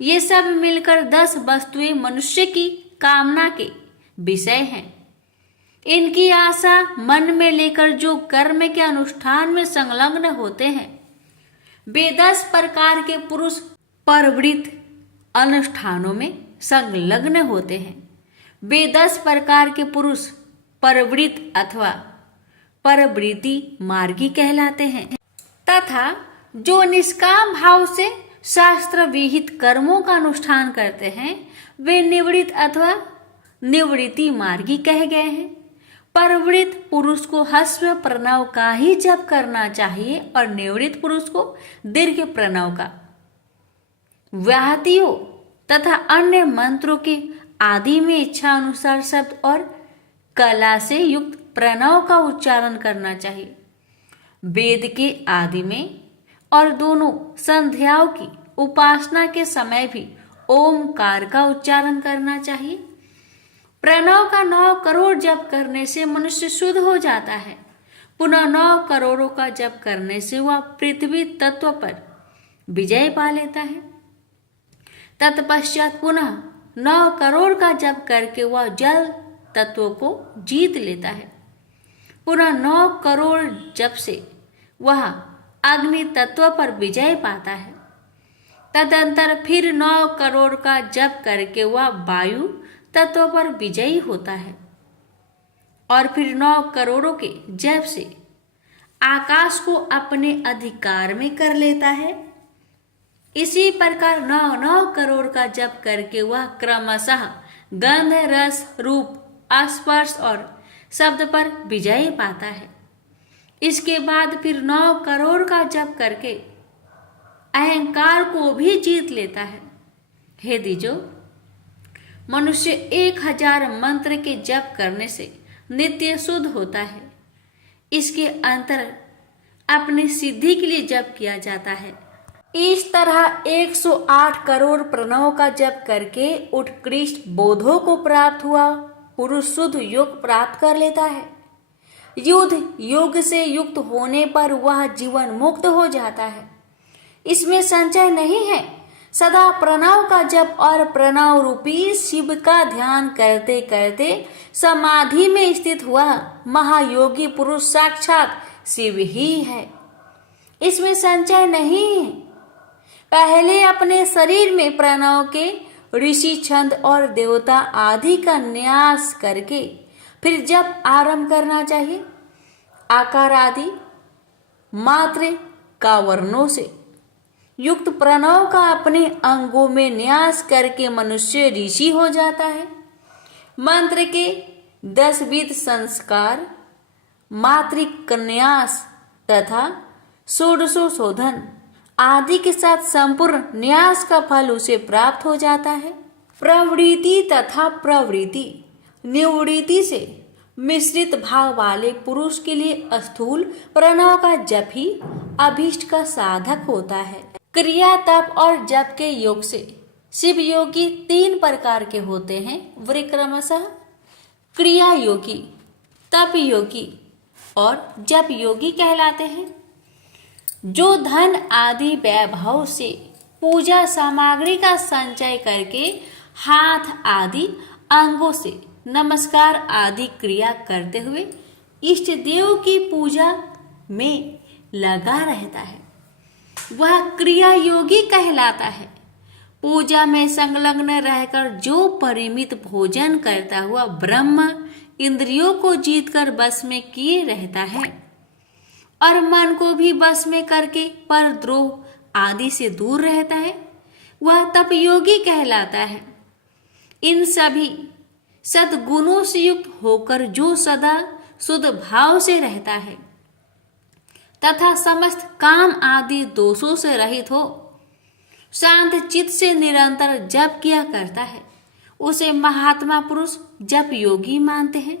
ये सब मिलकर 10 वस्तुएं मनुष्य की कामना के विषय हैं। इनकी आशा मन में लेकर जो कर्म के अनुष्ठान में संलग्न होते हैं वे 10 प्रकार के पुरुष परवृत्त अनुष्ठानों में संलग्न होते हैं। वे 10 प्रकार के पुरुष परवृत्त अथवा परवृत्ति मार्गी कहलाते हैं। तथा जो निष्काम भाव से शास्त्र विहित कर्मों का अनुष्ठान करते हैं वे निवृत्त अथवा निवृत्ति मार्गी कहे गए हैं। परवृत्त पुरुष को ह्रस्व प्रणव का ही जप करना चाहिए और निवृत्त पुरुष को दीर्घ प्रणव का। व्याहतियों तथा अन्य मंत्रों के आदि में इच्छा अनुसार शब्द और कला से युक्त प्रणव का उच्चारण करना चाहिए। वेद के आदि में और दोनों संध्याओं की उपासना के समय भी ओमकार का उच्चारण करना चाहिए। प्रणव का 9 करोड़ जप करने से मनुष्य शुद्ध हो जाता है। पुनः 9 करोड़ों का जप करने से वह पृथ्वी तत्व पर विजय पा लेता है। तत्पश्चात पुनः 9 करोड़ का जप करके वह जल तत्व को जीत लेता है। पुनः 9 करोड़ जप से वह अग्नि तत्व पर विजय पाता है। तदंतर फिर 9 करोड़ का जप करके वह वायु तत्व पर विजयी होता है और फिर 9 करोड़ों के जप से आकाश को अपने अधिकार में कर लेता है। इसी प्रकार 9 करोड़ का जप करके वह क्रमशः गंध, रस, रूप, स्पर्श और शब्द पर विजय पाता है। इसके बाद फिर 9 करोड़ का जप करके अहंकार को भी जीत लेता है। हे द्विजो, मनुष्य 1000 मंत्र के जप करने से नित्य शुद्ध होता है। इसके अंतर अपनी सिद्धि के लिए जप किया जाता है। इस तरह 108 करोड़ प्रणव का जप करके उत्कृष्ट बोधों को प्राप्त हुआ पुरुष शुद्ध योग प्राप्त कर लेता है। युद्ध योग से युक्त होने पर वह जीवन मुक्त हो जाता है। इसमें संचय नहीं है। सदा प्रणव का जप और प्रणव रूपी शिव का ध्यान करते करते समाधि में स्थित हुआ महायोगी पुरुष साक्षात शिव ही है। इसमें संचय नहीं है। पहले अपने शरीर में प्रणव के ऋषि, छंद और देवता आदि का न्यास करके फिर जप आरंभ करना चाहिए। आकार आदि मात्र का वर्णों से युक्त प्रणव का अपने अंगों में न्यास करके मनुष्य ऋषि हो जाता है। मंत्र के 10 विध संस्कार, मातृक न्यास तथा षोडशोधन आदि के साथ संपूर्ण न्यास का फल उसे प्राप्त हो जाता है। प्रवृत्ति तथा प्रवृत्ति निवृत्ति से मिश्रित भाव वाले पुरुष के लिए स्थूल प्रणव का जप ही अभीष्ट का साधक होता है। क्रिया, तप और जप के योग से शिव योगी 3 प्रकार के होते हैं। वे क्रमशः क्रिया योगी, तप योगी और जप योगी कहलाते हैं। जो धन आदि वैभव से पूजा सामग्री का संचय करके हाथ आदि अंगों से नमस्कार आदि क्रिया करते हुए इष्ट देव की पूजा में लगा रहता है, वह क्रिया योगी कहलाता है। पूजा में संलग्न रहकर जो परिमित भोजन करता हुआ ब्रह्म इंद्रियों को जीतकर बस में किए रहता है और मन को भी बस में करके परद्रोह आदि से दूर रहता है, वह तप योगी कहलाता है। इन सभी सद्गुणों से युक्त होकर जो सदा शुद्ध भाव से रहता है तथा समस्त काम आदि दोषों से रहित हो, शांत चित्त से निरंतर जप किया करता है, उसे महात्मा पुरुष जप योगी मानते हैं।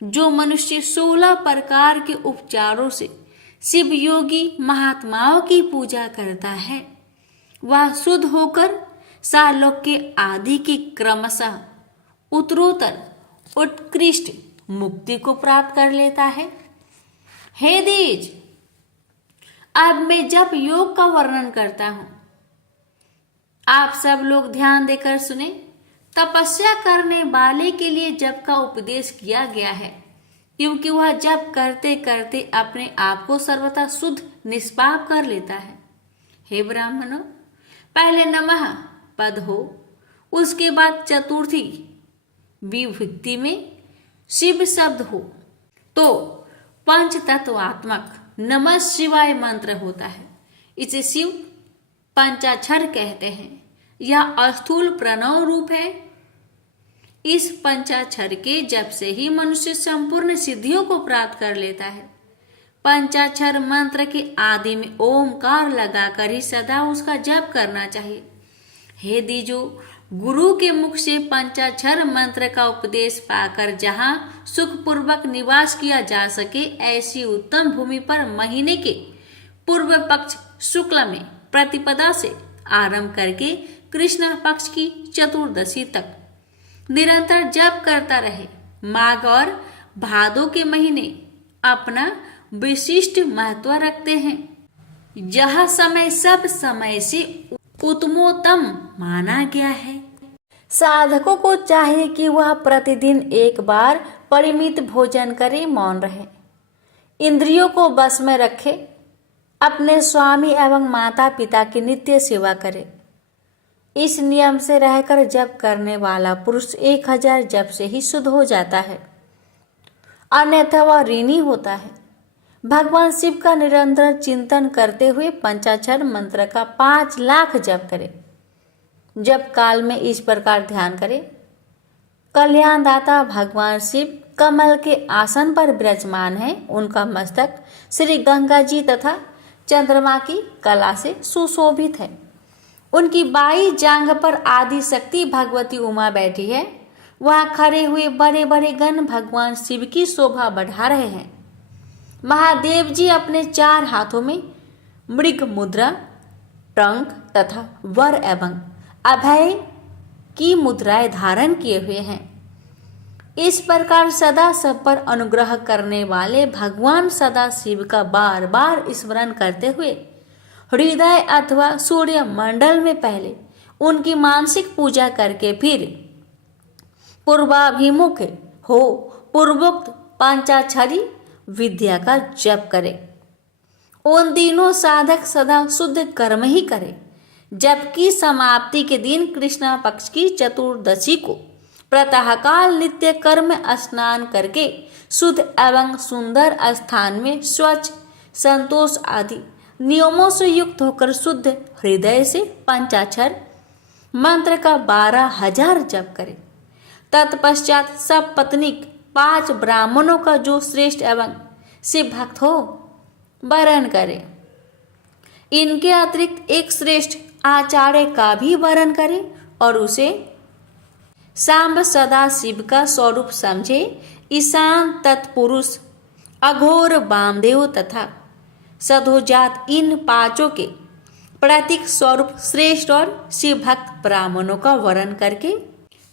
जो मनुष्य 16 प्रकार के उपचारों से शिव योगी महात्माओं की पूजा करता है, वह शुद्ध होकर सालोक्य आदि की क्रमशः उत्तरोत्तर उत्कृष्ट मुक्ति को प्राप्त कर लेता है। हे द्विज, अब मैं जप योग का वर्णन करता हूं। आप सब लोग ध्यान देकर सुने। तपस्या करने वाले के लिए जप का उपदेश किया गया है, क्योंकि वह जप करते करते अपने आप को सर्वथा शुद्ध निष्पाप कर लेता है। हे ब्राह्मणों, पहले नमः पद हो, उसके बाद चतुर्थी विभक्ति में शिव शब्द हो तो पंच तत्वात्मक नमः शिवाय मंत्र होता है। इसे शिव पंचाक्षर कहते हैं। यह स्थूल प्रणव रूप है। इस पंचाक्षर के जप से ही मनुष्य संपूर्ण सिद्धियों को प्राप्त कर लेता है। पंचाक्षर मंत्र के आदि में ओमकार लगाकर ही सदा उसका जप करना चाहिए। हे द्विजो, गुरु के मुख से पंचाक्षर मंत्र का उपदेश पाकर जहां सुखपूर्वक निवास किया जा सके, ऐसी उत्तम भूमि पर महीने के पूर्व पक्ष शुक्ल में प्रतिपदा से आरंभ करके कृष्ण पक्ष की चतुर्दशी तक निरंतर जप करता रहे। माघ और भादो के महीने अपना विशिष्ट महत्व रखते हैं। यह समय सब समय से उत्तमोत्तम माना गया है। साधकों को चाहिए कि वह प्रतिदिन एक बार परिमित भोजन करे, मौन रहे, इंद्रियों को बस में रखे, अपने स्वामी एवं माता पिता की नित्य सेवा करे। इस नियम से रहकर जप करने वाला पुरुष 1000 जप से ही शुद्ध हो जाता है, अन्यथा वह ऋणी होता है। भगवान शिव का निरंतर चिंतन करते हुए पंचाक्षर मंत्र का 5 लाख जप करे। जप काल में इस प्रकार ध्यान करे, कल्याणदाता भगवान शिव कमल के आसन पर विराजमान है। उनका मस्तक श्री गंगा जी तथा चंद्रमा की कला से सुशोभित है। उनकी बाई जांघ पर आदि शक्ति भगवती उमा बैठी है। वहाँ खड़े हुए बड़े बड़े गण भगवान शिव की शोभा बढ़ा रहे हैं। महादेव जी अपने 4 हाथों में मृग मुद्रा, टंक तथा वर एवं अभय की मुद्राएं धारण किए हुए हैं। इस प्रकार सदा सब पर अनुग्रह करने वाले भगवान सदा शिव का बार बार स्मरण करते हुए हृदय अथवा सूर्य मंडल में पहले उनकी मानसिक पूजा करके फिर पूर्वाभिमुख हो पूर्वोक्त पंचाक्षरी विद्या का जप करे। उन दिनों साधक सदा शुद्ध कर्म ही करे, जबकि समाप्ति के दिन कृष्ण पक्ष की चतुर्दशी को प्रातःकाल नित्य कर्म स्नान करके शुद्ध एवं सुंदर स्थान में स्वच्छ, संतोष आदि नियमों से युक्त होकर शुद्ध हृदय से पंचाक्षर मंत्र का 12,000 जप करे। तत्पश्चात सब पत्नीक 5 ब्राह्मणों का जो श्रेष्ठ एवं शिव भक्त हो वरण करे। इनके अतिरिक्त एक श्रेष्ठ आचार्य का भी वरण करे और उसे सांब सदा शिव का स्वरूप समझे। ईशान तत्पुरुष, अघोर वामदेव तथा सधोजात इन 5 के प्रतीक स्वरूप श्रेष्ठ और शिव भक्त ब्राह्मणों का वरण करके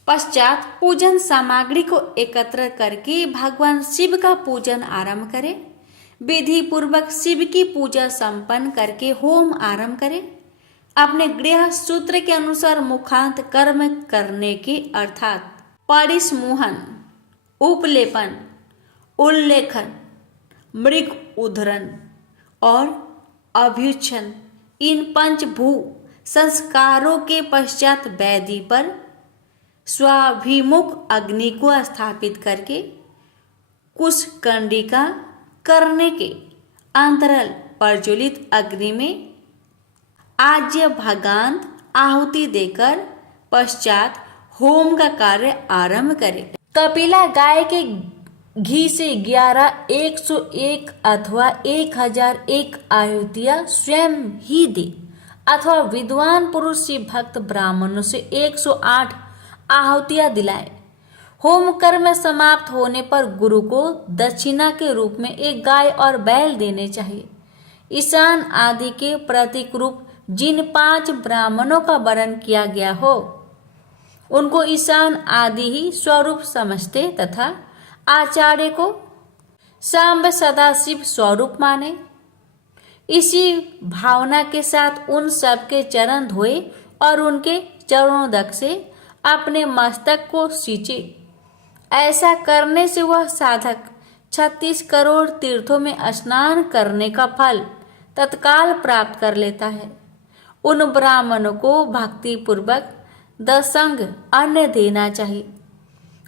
पश्चात पूजन सामग्री को एकत्र करके भगवान शिव का पूजन आरंभ करे। विधि पूर्वक शिव की पूजा संपन्न करके होम आरंभ करे। अपने गृह सूत्र के अनुसार मुखांत कर्म करने के अर्थात परिसमूहन, उपलेपन, उल्लेखन, मृग उद्धरण और अभ्युच्छन इन 5 भू संस्कारों के पश्चात वेदी पर स्वाभिमुख अग्नि को स्थापित करके कुशकंडिका करने के अंतराल प्रज्वलित अग्नि में आज्य भगांत आहुति देकर पश्चात होम का कार्य आरंभ करें। कपिला गाय के घी से 11, 101 अथवा 1001 आहुतियां स्वयं ही दे अथवा विद्वान पुरुष शिव भक्त ब्राह्मणों से 108 आहुतियां दिलाए। होम कर्म समाप्त होने पर गुरु को दक्षिणा के रूप में एक गाय और बैल देने चाहिए। ईशान आदि के प्रतीक रूप जिन 5 ब्राह्मणों का वर्ण किया गया हो उनको ईशान आदि ही स्वरूप समझते तथा आचार्य को सांब सदाशिव स्वरूप माने। इसी भावना के साथ उन सबके चरण धोए और उनके चरणोदक से अपने मस्तक को सींचे। ऐसा करने से वह साधक 36 करोड़ तीर्थों में स्नान करने का फल तत्काल प्राप्त कर लेता है। उन ब्राह्मणों को भक्ति पूर्वक दशंग अन्न देना चाहिए।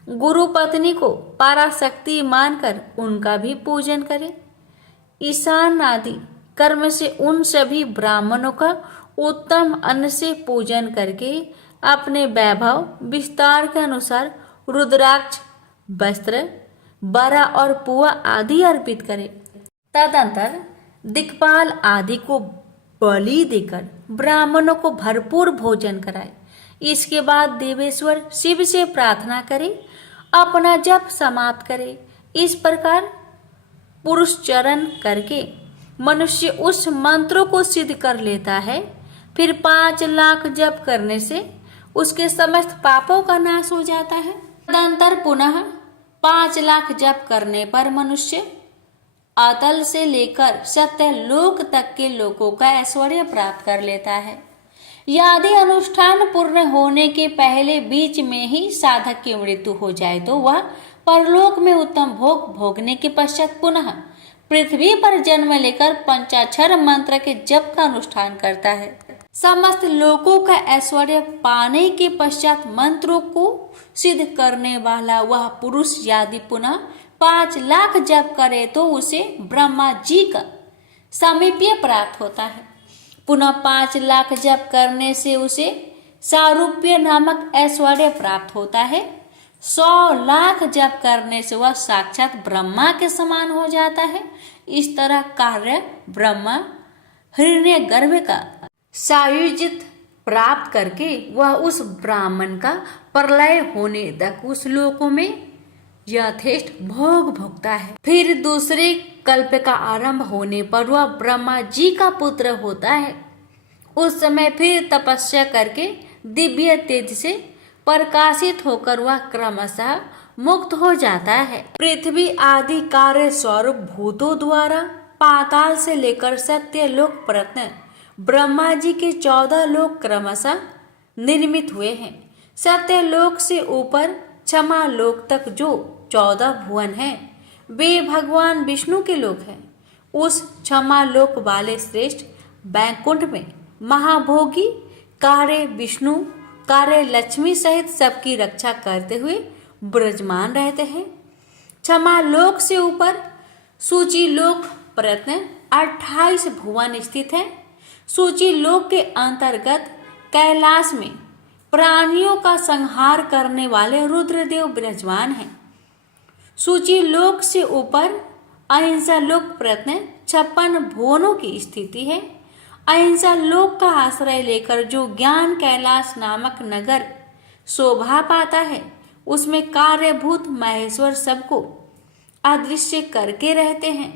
गुरु पत्नी को पराशक्ति मानकर उनका भी पूजन करें। ईशान आदि कर्म से उन सभी ब्राह्मणों का उत्तम अन्न से पूजन करके अपने वैभव विस्तार के अनुसार रुद्राक्ष, वस्त्र, बरा और पुआ आदि अर्पित करें। तदंतर दिक्पाल आदि को बलि देकर ब्राह्मणों को भरपूर भोजन कराए। इसके बाद देवेश्वर शिव से प्रार्थना करे, अपना जप समाप्त करे। इस प्रकार पुरुष चरण करके मनुष्य उस मंत्रों को सिद्ध कर लेता है। फिर 5 लाख जप करने से उसके समस्त पापों का नाश हो जाता है। तदंतर पुनः 5 लाख जप करने पर मनुष्य अतल से लेकर सत्य लोक तक के लोगों का ऐश्वर्य प्राप्त कर लेता है। यदि अनुष्ठान पूर्ण होने के पहले बीच में ही साधक की मृत्यु हो जाए तो वह परलोक में उत्तम भोग भोगने के पश्चात पुनः पृथ्वी पर जन्म लेकर पंचाक्षर मंत्र के जप का अनुष्ठान करता है। समस्त लोकों का ऐश्वर्य पाने के पश्चात मंत्रों को सिद्ध करने वाला वह पुरुष यदि पुनः 5 लाख जप करे तो उसे ब्रह्मा जी का सामीप्य प्राप्त होता है। पुनः 5 लाख जप करने से उसे सारूप्य नामक ऐश्वर्य प्राप्त होता है। 100 लाख जप करने से वह साक्षात ब्रह्मा के समान हो जाता है। इस तरह कार्य ब्रह्मा हिरण्यगर्भ का सायुज्यत प्राप्त करके वह उस ब्राह्मण का प्रलय होने तक उस लोकों में यथेष्ट भोग भोगता है। फिर दूसरे कल्प का आरंभ होने पर वह ब्रह्मा जी का पुत्र होता है। उस समय फिर तपस्या करके दिव्य तेज से प्रकाशित होकर वह क्रमशः मुक्त हो जाता है। पृथ्वी आदि कार्य स्वरूप भूतों द्वारा पाताल से लेकर सत्य लोक प्रत्न ब्रह्मा जी के 14 लोक क्रमशः निर्मित हुए हैं। सत्य लोक से ऊपर क्षमा लोक तक जो 14 भुवन हैं वे भगवान विष्णु के लोक हैं। उस क्षमा लोक वाले श्रेष्ठ बैकुंठ में महाभोगी कार्य विष्णु कार्य लक्ष्मी सहित सबकी रक्षा करते हुए विराजमान रहते हैं। क्षमा लोक से ऊपर सूची लोक प्रत्न 28 भुवन स्थित है। सूची लोक के अंतर्गत कैलाश में प्राणियों का संहार करने वाले रुद्रदेव विराजमान हैं। सूची लोक से ऊपर अहिंसा लोक प्रत्न 56 भुवनों की स्थिति है। अहिंसा लोक का आश्रय लेकर जो ज्ञान कैलाश नामक नगर शोभा पाता है उसमें कार्यभूत महेश्वर सबको अदृश्य करके रहते हैं।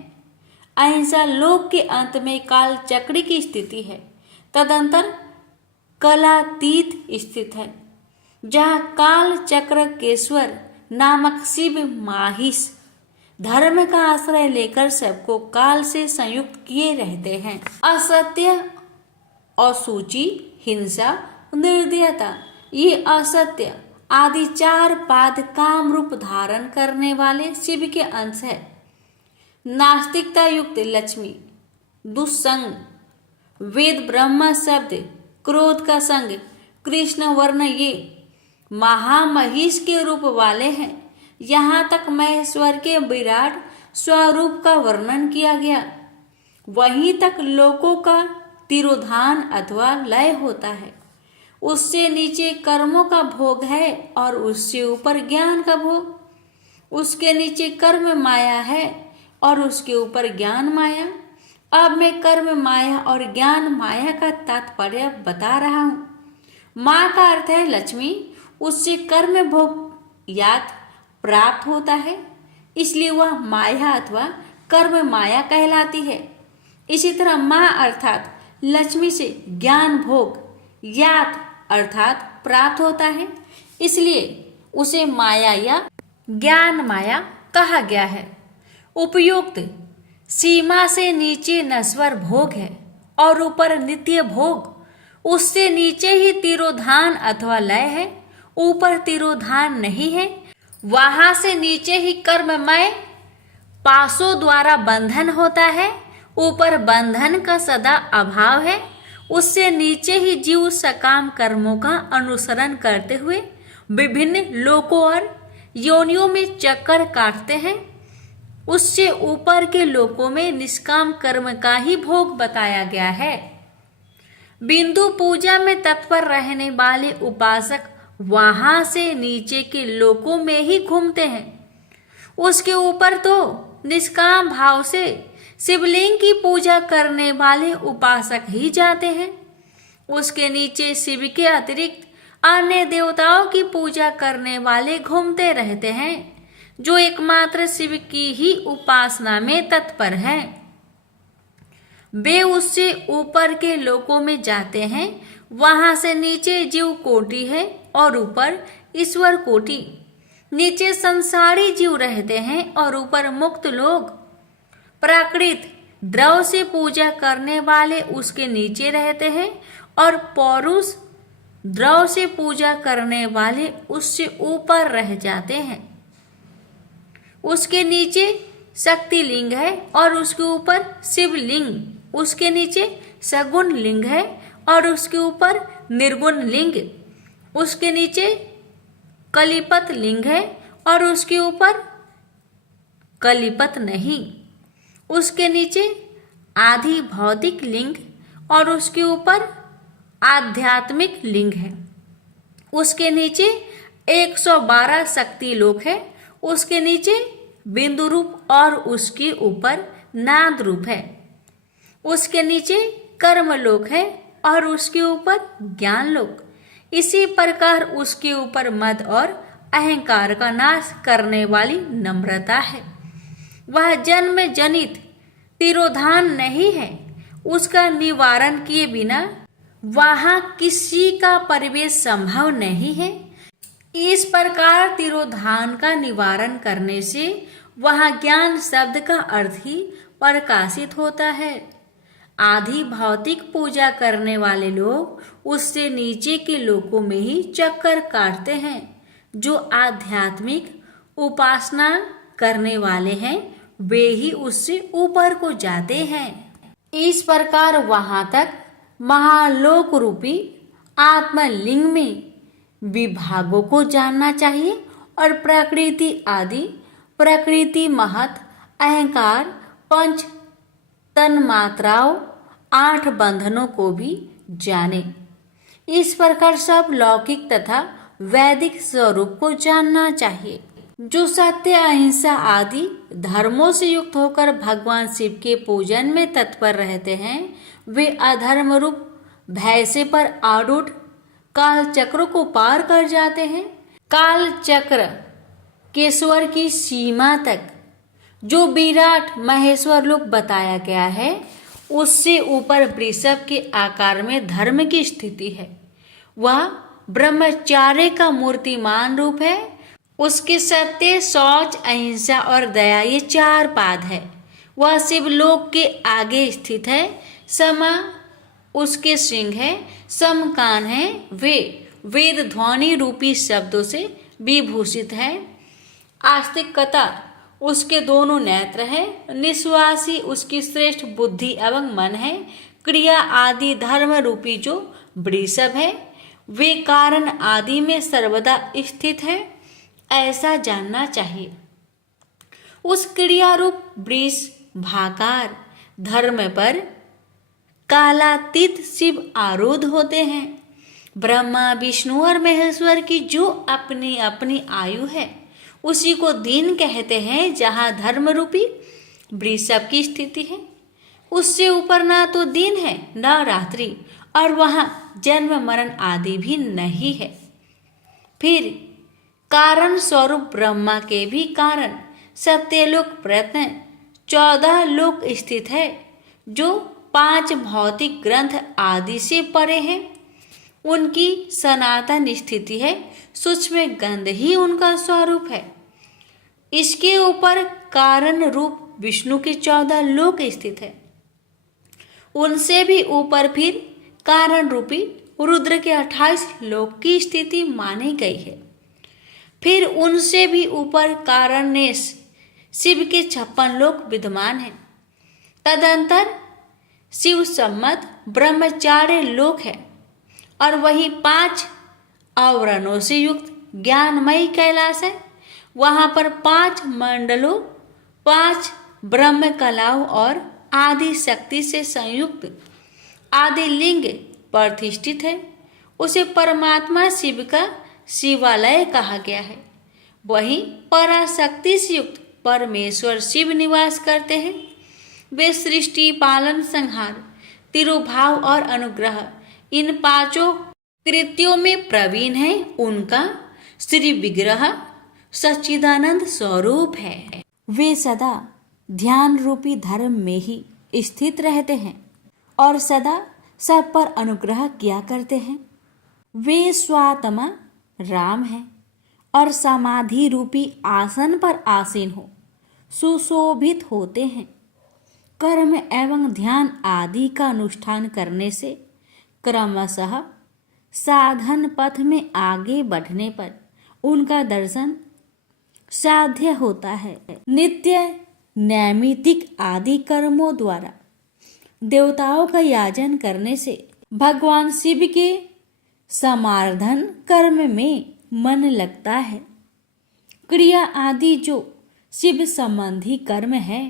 अहिंसा लोक के अंत में काल चक्र की स्थिति है। तदंतर कलातीत स्थित है जहाँ काल चक्र केश्वर नामक शिव माहिष धर्म का आश्रय लेकर सबको काल से संयुक्त किए रहते हैं। असत्य, असूचि, हिंसा, निर्दयता ये असत्य आदि 4 पाद काम रूप धारण करने वाले शिव के अंश है। नास्तिकता युक्त लक्ष्मी, दुस्संग, वेद ब्रह्म शब्द, क्रोध का संग, कृष्ण वर्ण ये महामहिष के रूप वाले हैं। यहाँ तक महेश्वर के विराट स्वरूप का वर्णन किया गया। वहीं तक लोकों का तिरोधान अथवा लय होता है। उससे नीचे कर्मों का भोग है और उससे ऊपर ज्ञान का भोग। उसके नीचे कर्म माया है और उसके ऊपर ज्ञान माया। अब मैं कर्म माया और ज्ञान माया का तात्पर्य बता रहा हूँ। माँ का अर्थ है लक्ष्मी, उससे कर्म भोग याद प्राप्त होता है, इसलिए वह माया अथवा कर्म माया कहलाती है। इसी तरह माँ अर्थात लक्ष्मी से ज्ञान भोग याद अर्थात प्राप्त होता है, इसलिए उसे माया या ज्ञान माया कहा गया है। उपयुक्त सीमा से नीचे नश्वर भोग है और ऊपर नित्य भोग। उससे नीचे ही तिरोधान अथवा लय है, ऊपर तिरोधान नहीं है। वहां से नीचे ही कर्ममय पासों द्वारा बंधन होता है, ऊपर बंधन का सदा अभाव है। उससे नीचे ही जीव सकाम कर्मों का अनुसरण करते हुए विभिन्न लोकों और योनियों में चक्कर काटते हैं। उससे ऊपर के लोकों में निष्काम कर्म का ही भोग बताया गया है। बिंदु पूजा में तत्पर रहने वाले उपासक वहां से नीचे के लोकों में ही घूमते हैं। उसके ऊपर तो निष्काम भाव से शिवलिंग की पूजा करने वाले उपासक ही जाते हैं। उसके नीचे शिव के अतिरिक्त अन्य देवताओं की पूजा करने वाले घूमते रहते हैं, जो एकमात्र शिव की ही उपासना में तत्पर हैं। वे उससे ऊपर के लोकों में जाते हैं। वहां से नीचे जीव कोटि है और ऊपर ईश्वर कोटि। नीचे संसारी जीव रहते हैं और ऊपर मुक्त लोग। प्राकृत द्रव से पूजा करने वाले उसके नीचे रहते हैं और पौरुष द्रव से पूजा करने वाले उससे ऊपर रह जाते हैं। उसके नीचे शक्ति लिंग है और उसके ऊपर शिवलिंग, उसके नीचे सगुण लिंग है और उसके ऊपर निर्गुण लिंग, उसके नीचे कलिपत लिंग है और उसके ऊपर कलिपत नहीं, उसके नीचे आधि भौतिक लिंग और उसके ऊपर आध्यात्मिक लिंग है, उसके नीचे 112 शक्ति लोक है, उसके नीचे बिंदु रूप और उसके ऊपर नाद रूप है, उसके नीचे कर्म लोक है और उसके ऊपर ज्ञान लोक। इसी प्रकार उसके ऊपर मद और अहंकार का नाश करने वाली नम्रता है। वह जन्म जनित तिरोधान नहीं है, उसका निवारण किए बिना वहाँ किसी का प्रवेश संभव नहीं है। इस प्रकार तिरोधान का निवारण करने से वहाँ ज्ञान शब्द का अर्थ ही प्रकाशित होता है। आधि भौतिक पूजा करने वाले लोग उससे नीचे के लोकों में ही चक्कर काटते हैं। जो आध्यात्मिक उपासना करने वाले हैं वे ही उससे ऊपर को जाते हैं। इस प्रकार वहां तक महालोक रूपी आत्मलिंग में विभागों को जानना चाहिए और प्रकृति आदि, प्रकृति महत, अहंकार, पंच तन्मात्राओं, 8 बंधनों को भी जाने। इस प्रकार सब लौकिक तथा वैदिक स्वरूप को जानना चाहिए। जो सत्य, अहिंसा आदि धर्मों से युक्त होकर भगवान शिव के पूजन में तत्पर रहते हैं वे अधर्म रूप भय से पर आरूढ़ काल चक्र को पार कर जाते हैं। काल चक्र के स्वर की सीमा तक जो विराट महेश्वर लोक बताया गया है उससे ऊपर वृषभ के आकार में धर्म की स्थिति है। वह ब्रह्मचार्य का मूर्तिमान रूप है। उसके सत्य, शौच, अहिंसा और दया ये 4 पाद है। वह शिवलोक के आगे स्थित है। समा उसके सिंह है, समकान है, वे वेद ध्वनि रूपी शब्दों से विभूषित है। आस्तिकता उसके दोनों नेत्र है। निश्वासी उसकी श्रेष्ठ बुद्धि एवं मन है। क्रिया आदि धर्म रूपी जो वृषभ है वे कारण आदि में सर्वदा स्थित है, ऐसा जानना चाहिए। उस क्रिया रूप वृष भाकार धर्म पर कालातीत शिव आरूढ़ होते हैं। ब्रह्मा, विष्णु और महेश्वर की जो अपनी अपनी आयु है उसी को दिन कहते हैं। जहाँ धर्म रूपी वृषभ की स्थिति है उससे ऊपर ना तो दिन है न रात्रि और वहाँ जन्म मरण आदि भी नहीं है। फिर कारण स्वरूप ब्रह्मा के भी कारण सत्यलोक प्रयत्न 14 लोक स्थित है जो 5 भौतिक ग्रंथ आदि से परे हैं। उनकी सनातन स्थिति है। सूक्ष्म गंध ही उनका स्वरूप है। इसके ऊपर कारण रूप विष्णु के 14 लोक स्थित है। उनसे भी ऊपर फिर कारण रूपी रुद्र के 28 लोक की स्थिति मानी गई है। फिर उनसे भी ऊपर कारणेश शिव के 56 लोक विद्यमान हैं। तदंतर शिव सम्मत ब्रह्मचार्य लोक है और वही 5 आवरणों से युक्त ज्ञानमयी कैलाश है। वहाँ पर 5 मंडलों, 5 ब्रह्म कलाओं और आदि शक्ति से संयुक्त आदि लिंग प्रतिष्ठित है। उसे परमात्मा शिव का शिवालय कहा गया है। वहीं पराशक्ति से युक्त परमेश्वर शिव निवास करते हैं। वे सृष्टि, पालन, संहार, तिरोभाव और अनुग्रह इन 5 कृत्यों में प्रवीण है। उनका श्री विग्रह सच्चिदानंद स्वरूप है। वे सदा ध्यान रूपी धर्म में ही स्थित रहते हैं और सदा सब पर अनुग्रह किया करते हैं। वे स्वात्मा राम हैं और समाधि रूपी आसन पर आसीन हो सुशोभित होते हैं। कर्म एवं ध्यान आदि का अनुष्ठान करने से क्रमशः साधन पथ में आगे बढ़ने पर उनका दर्शन साध्य होता है। नित्य नैमित्तिक आदि कर्मों द्वारा देवताओं का याचन करने से भगवान शिव के समाराधन कर्म में मन लगता है। क्रिया आदि जो शिव संबंधी कर्म है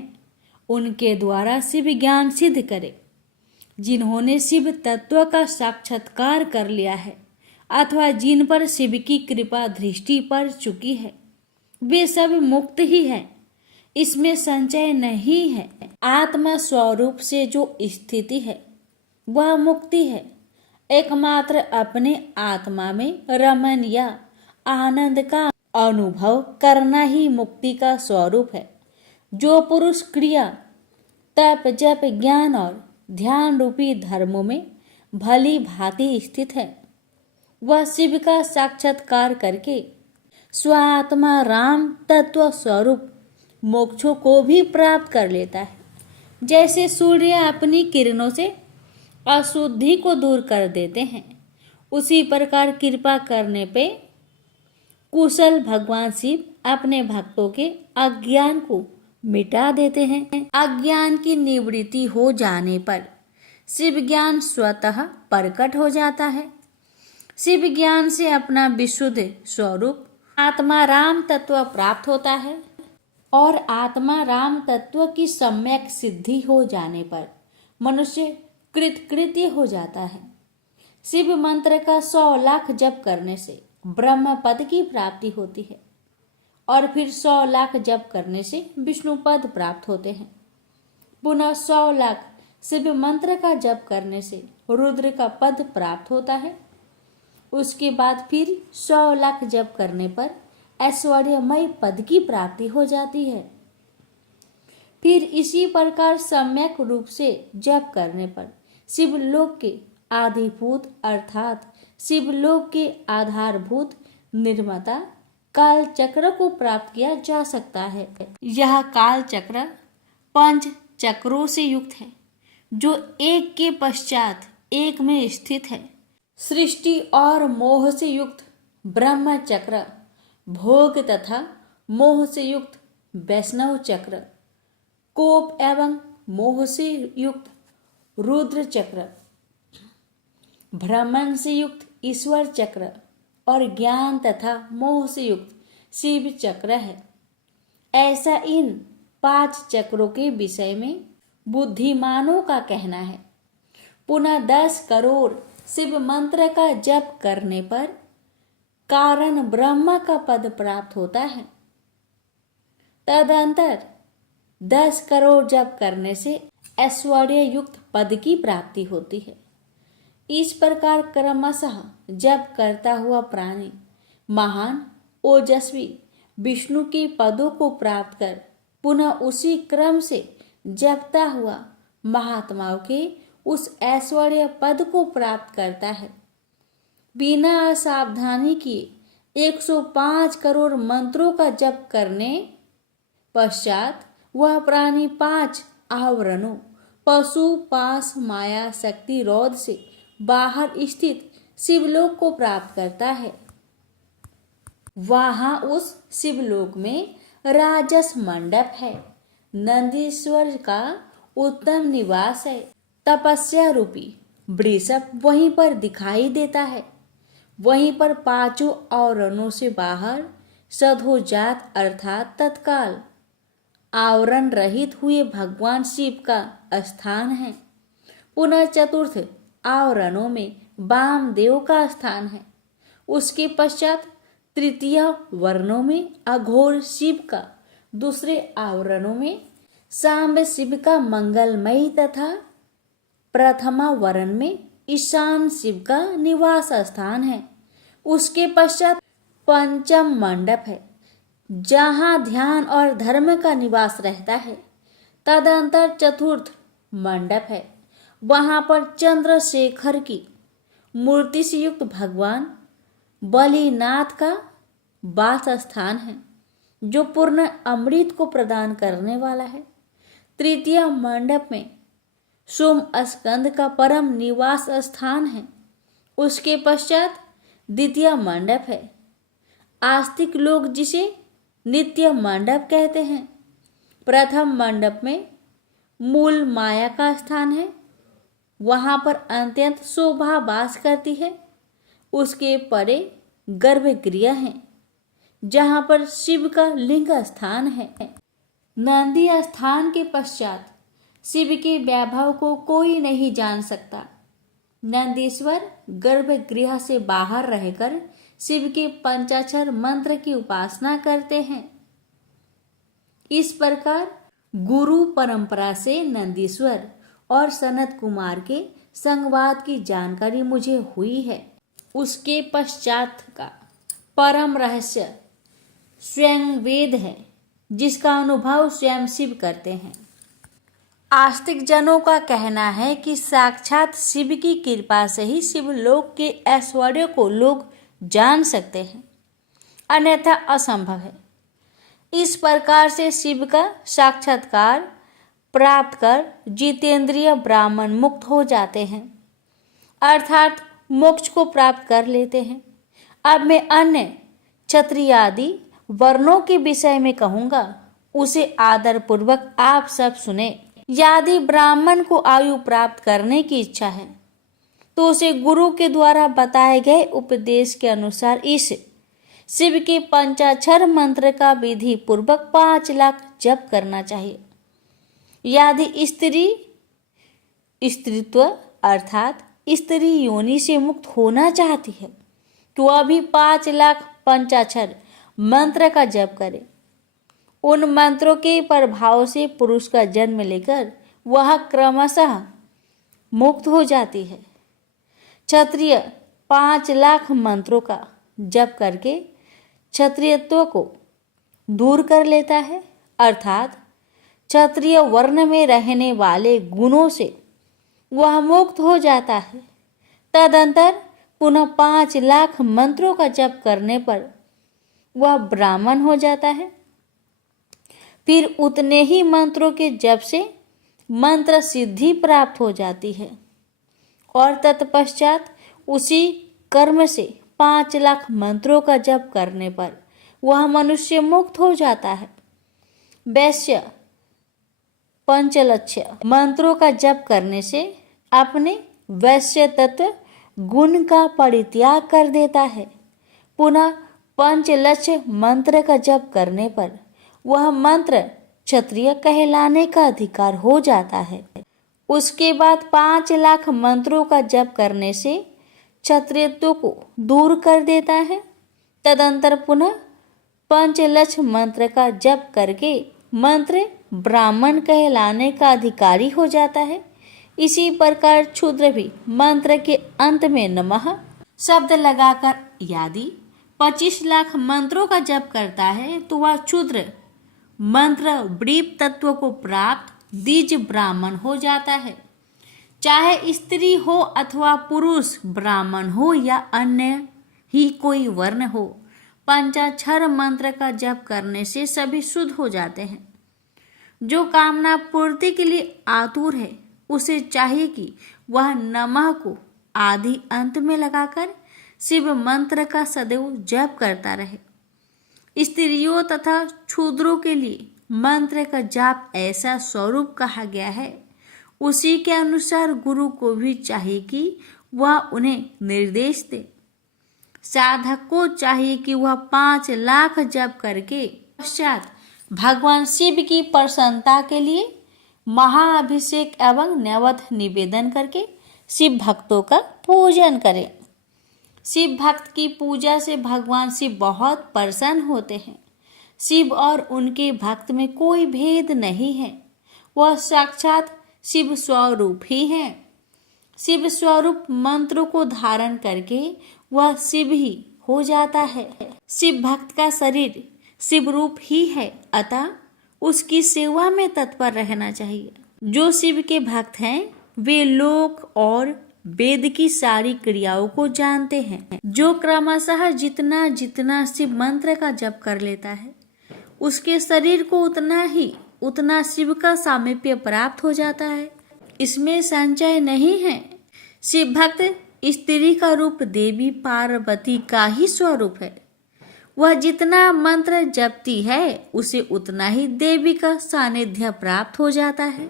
उनके द्वारा शिव ज्ञान सिद्ध करे। जिन्होंने शिव तत्व का साक्षात्कार कर लिया है अथवा जिन पर शिव की कृपा दृष्टि पड़ चुकी है वे सब मुक्त ही है, इसमें संचय नहीं है। आत्मा स्वरूप से जो स्थिति है वह मुक्ति है। एकमात्र अपने आत्मा में रमन या आनंद का अनुभव करना ही मुक्ति का स्वरूप है। जो पुरुष क्रिया तप जप ज्ञान और ध्यान रूपी धर्मों में भली भांति स्थित है वह शिव का साक्षात्कार करके स्वात्मा राम तत्व स्वरूप मोक्षों को भी प्राप्त कर लेता है। जैसे सूर्य अपनी किरणों से अशुद्धि को दूर कर देते हैं उसी प्रकार कृपा करने पे कुशल भगवान शिव अपने भक्तों के अज्ञान को मिटा देते हैं। अज्ञान की निवृत्ति हो जाने पर शिव ज्ञान स्वतः प्रकट हो जाता है। शिव ज्ञान से अपना विशुद्ध स्वरूप आत्मा राम तत्व प्राप्त होता है और आत्मा राम तत्व की सम्यक सिद्धि हो जाने पर मनुष्य कृतकृत्य हो जाता है। शिव मंत्र का 100 लाख जप करने से ब्रह्म पद की प्राप्ति होती है और फिर 100 लाख जप करने से विष्णु पद प्राप्त होते हैं। पुनः 100 लाख शिव मंत्र का जप करने से रुद्र का पद प्राप्त होता है। उसके बाद फिर 100 लाख जप करने पर ऐश्वर्यमय पद की प्राप्ति हो जाती है। फिर इसी प्रकार सम्यक रूप से जप करने पर शिवलोक के आदिभूत अर्थात शिवलोक के आधारभूत निर्माता काल चक्र को प्राप्त किया जा सकता है। यह काल चक्र 5 चक्रों से युक्त है जो एक के पश्चात एक में स्थित है। सृष्टि और मोह से युक्त ब्रह्म चक्र, भोग तथा मोह से युक्त वैष्णव चक्र, कोप एवं मोह से युक्त रुद्र चक्र, भ्रमण से युक्त ईश्वर चक्र और ज्ञान तथा मोह से युक्त शिव चक्र है। ऐसा इन 5 चक्रों के विषय में बुद्धिमानों का कहना है। पुनः 10 करोड़ शिव मंत्र का जप करने पर कारण ब्रह्मा का पद प्राप्त होता है। तदंतर 10 करोड़ जप करने से ऐश्वर्य युक्त पद की प्राप्ति होती है। इस प्रकार क्रमशः जप करता हुआ प्राणी महान ओजस्वी विष्णु के पदों को प्राप्त कर पुनः उसी क्रम से जपता हुआ महात्माओं के उस ऐश्वर्य पद को प्राप्त करता है। बिना असावधानी किए 105 करोड़ मंत्रों का जप करने पश्चात वह प्राणी 5 आवरणों पशु पास माया शक्ति रौद से बाहर स्थित शिवलोक को प्राप्त करता है। वहां उस शिवलोक में राजस मंडप है, नंदीश्वर का उत्तम निवास है, तपस्या रूपी वृषभ वहीं पर दिखाई देता है। वहीं पर 5 आवरणों से बाहर सधोजात अर्थात तत्काल आवरण रहित हुए भगवान शिव का स्थान है। पुनः चतुर्थ आवरणों में वामदेव का स्थान है। उसके पश्चात तृतीय वर्णों में अघोर शिव का, दूसरे आवरणों में सांब शिव का मंगलमयी तथा प्रथमा वर्ण में ईशान शिव का निवास स्थान है। उसके पश्चात पंचम मंडप है जहाँ ध्यान और धर्म का निवास रहता है। तदंतर चतुर्थ मंडप है, वहाँ पर चंद्रशेखर की मूर्ति से युक्त भगवान बलिनाथ का वास स्थान है जो पूर्ण अमृत को प्रदान करने वाला है। तृतीय मंडप में सोम स्कंद का परम निवास स्थान है। उसके पश्चात द्वितीय मंडप है। आस्तिक लोग जिसे नित्य मंडप कहते हैं। प्रथम मंडप में मूल माया का स्थान है। वहां पर अत्यंत शोभा वास करती है। उसके परे गर्भगृह है जहां पर शिव का लिंग स्थान है। नंदी स्थान के पश्चात शिव के वैभव को कोई नहीं जान सकता। नंदीश्वर गर्भगृह से बाहर रहकर शिव के पंचाक्षर मंत्र की उपासना करते हैं। इस प्रकार गुरु परंपरा से नंदीश्वर और सनत कुमार के संवाद की जानकारी मुझे हुई है। उसके पश्चात का परम रहस्य स्वयं वेद है, जिसका अनुभव स्वयं शिव करते हैं। आस्तिक जनों का कहना है कि साक्षात शिव की कृपा से ही शिवलोक के ऐश्वर्य को लोग जान सकते हैं, अन्यथा असंभव है। इस प्रकार से शिव का साक्षात्कार प्राप्त कर जितेंद्रिय ब्राह्मण मुक्त हो जाते हैं, अर्थात मोक्ष को प्राप्त कर लेते हैं। अब मैं अन्य क्षत्रिय आदि वर्णों के विषय में कहूँगा, उसे आदर पूर्वक आप सब सुने। यदि ब्राह्मण को आयु प्राप्त करने की इच्छा है तो उसे गुरु के द्वारा बताए गए उपदेश के अनुसार इस शिव के पंचाक्षर मंत्र का विधि पूर्वक 5 लाख जप करना चाहिए। यदि स्त्रीत्व अर्थात स्त्री योनि से मुक्त होना चाहती है तो अभी 5 लाख पंचाक्षर मंत्र का जप करे। उन मंत्रों के प्रभाव से पुरुष का जन्म लेकर वह क्रमशः मुक्त हो जाती है। क्षत्रिय 5 लाख मंत्रों का जप करके क्षत्रियत्व को दूर कर लेता है, अर्थात क्षत्रिय वर्ण में रहने वाले गुणों से वह मुक्त हो जाता है। तदंतर पुनः 5 लाख मंत्रों का जप करने पर वह ब्राह्मण हो जाता है। फिर उतने ही मंत्रों के जप से मंत्र सिद्धि प्राप्त हो जाती है और तत्पश्चात उसी कर्म से 5 लाख मंत्रों का जप करने पर वह मनुष्य मुक्त हो जाता है। वैश्य पंचलक्ष्य मंत्रों का जप करने से अपने वैश्य तत्व गुण का परित्याग कर देता है। पुनः पंचलक्ष्य मंत्र का जप करने पर वह मंत्र क्षत्रिय कहलाने का अधिकार हो जाता है। उसके बाद 5 लाख मंत्रों का जप करने से क्षत्रियत्व को दूर कर देता है। तदंतर पुनः पंचलक्ष्य मंत्र का जप करके मंत्र ब्राह्मण कहलाने का अधिकारी हो जाता है। इसी प्रकार क्षुद्र भी मंत्र के अंत में नमः शब्द लगाकर यदि 25 लाख मंत्रों का जप करता है तो वह क्षुद्र मंत्र ब्रीप तत्व को प्राप्त द्विज ब्राह्मण हो जाता है। चाहे स्त्री हो अथवा पुरुष ब्राह्मण हो या अन्य ही कोई वर्ण हो, पंचाक्षर मंत्र का जप करने से सभी शुद्ध हो जाते हैं। जो कामना पूर्ति के लिए आतुर है उसे चाहिए कि वह नमः को आदि अंत में लगाकर शिव मंत्र का सदैव जप करता रहे। स्त्रियों तथा क्षुद्रों के लिए मंत्र का जाप ऐसा स्वरूप कहा गया है, उसी के अनुसार गुरु को भी चाहिए कि वह उन्हें निर्देश दे। साधक को चाहिए कि वह 5 लाख जप करके पश्चात भगवान शिव की प्रसन्नता के लिए महाअभिषेक एवं नैवेद्य निवेदन करके शिव भक्तों का पूजन करें। शिव भक्त की पूजा से भगवान शिव बहुत प्रसन्न होते हैं। शिव और उनके भक्त में कोई भेद नहीं है, वह साक्षात शिव स्वरूप ही है। शिव स्वरूप मंत्रों को धारण करके वह शिव ही हो जाता है। शिव भक्त का शरीर शिव रूप ही है, अतः उसकी सेवा में तत्पर रहना चाहिए। जो शिव के भक्त हैं वे लोक और वेद की सारी क्रियाओं को जानते हैं। जो क्रमशः जितना जितना शिव मंत्र का जप कर लेता है उसके शरीर को उतना शिव का सामीप्य प्राप्त हो जाता है। इसमें संचय नहीं है। शिव भक्त स्त्री का रूप देवी पार्वती का ही स्वरूप है। वह जितना मंत्र जपती है उसे उतना ही देवी का सानिध्य प्राप्त हो जाता है।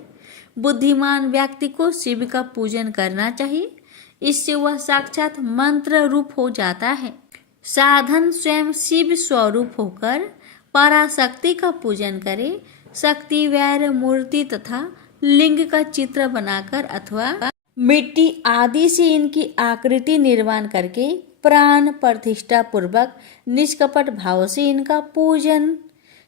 बुद्धिमान व्यक्ति को शिव का पूजन करना चाहिए, इससे वह साक्षात मंत्र रूप हो जाता है। साधन स्वयं शिव स्वरूप होकर पराशक्ति का पूजन करे। शक्ति वैर मूर्ति तथा लिंग का चित्र बनाकर अथवा मिट्टी आदि से इनकी आकृति निर्माण करके प्राण प्रतिष्ठा पूर्वक निष्कपट भाव से इनका पूजन,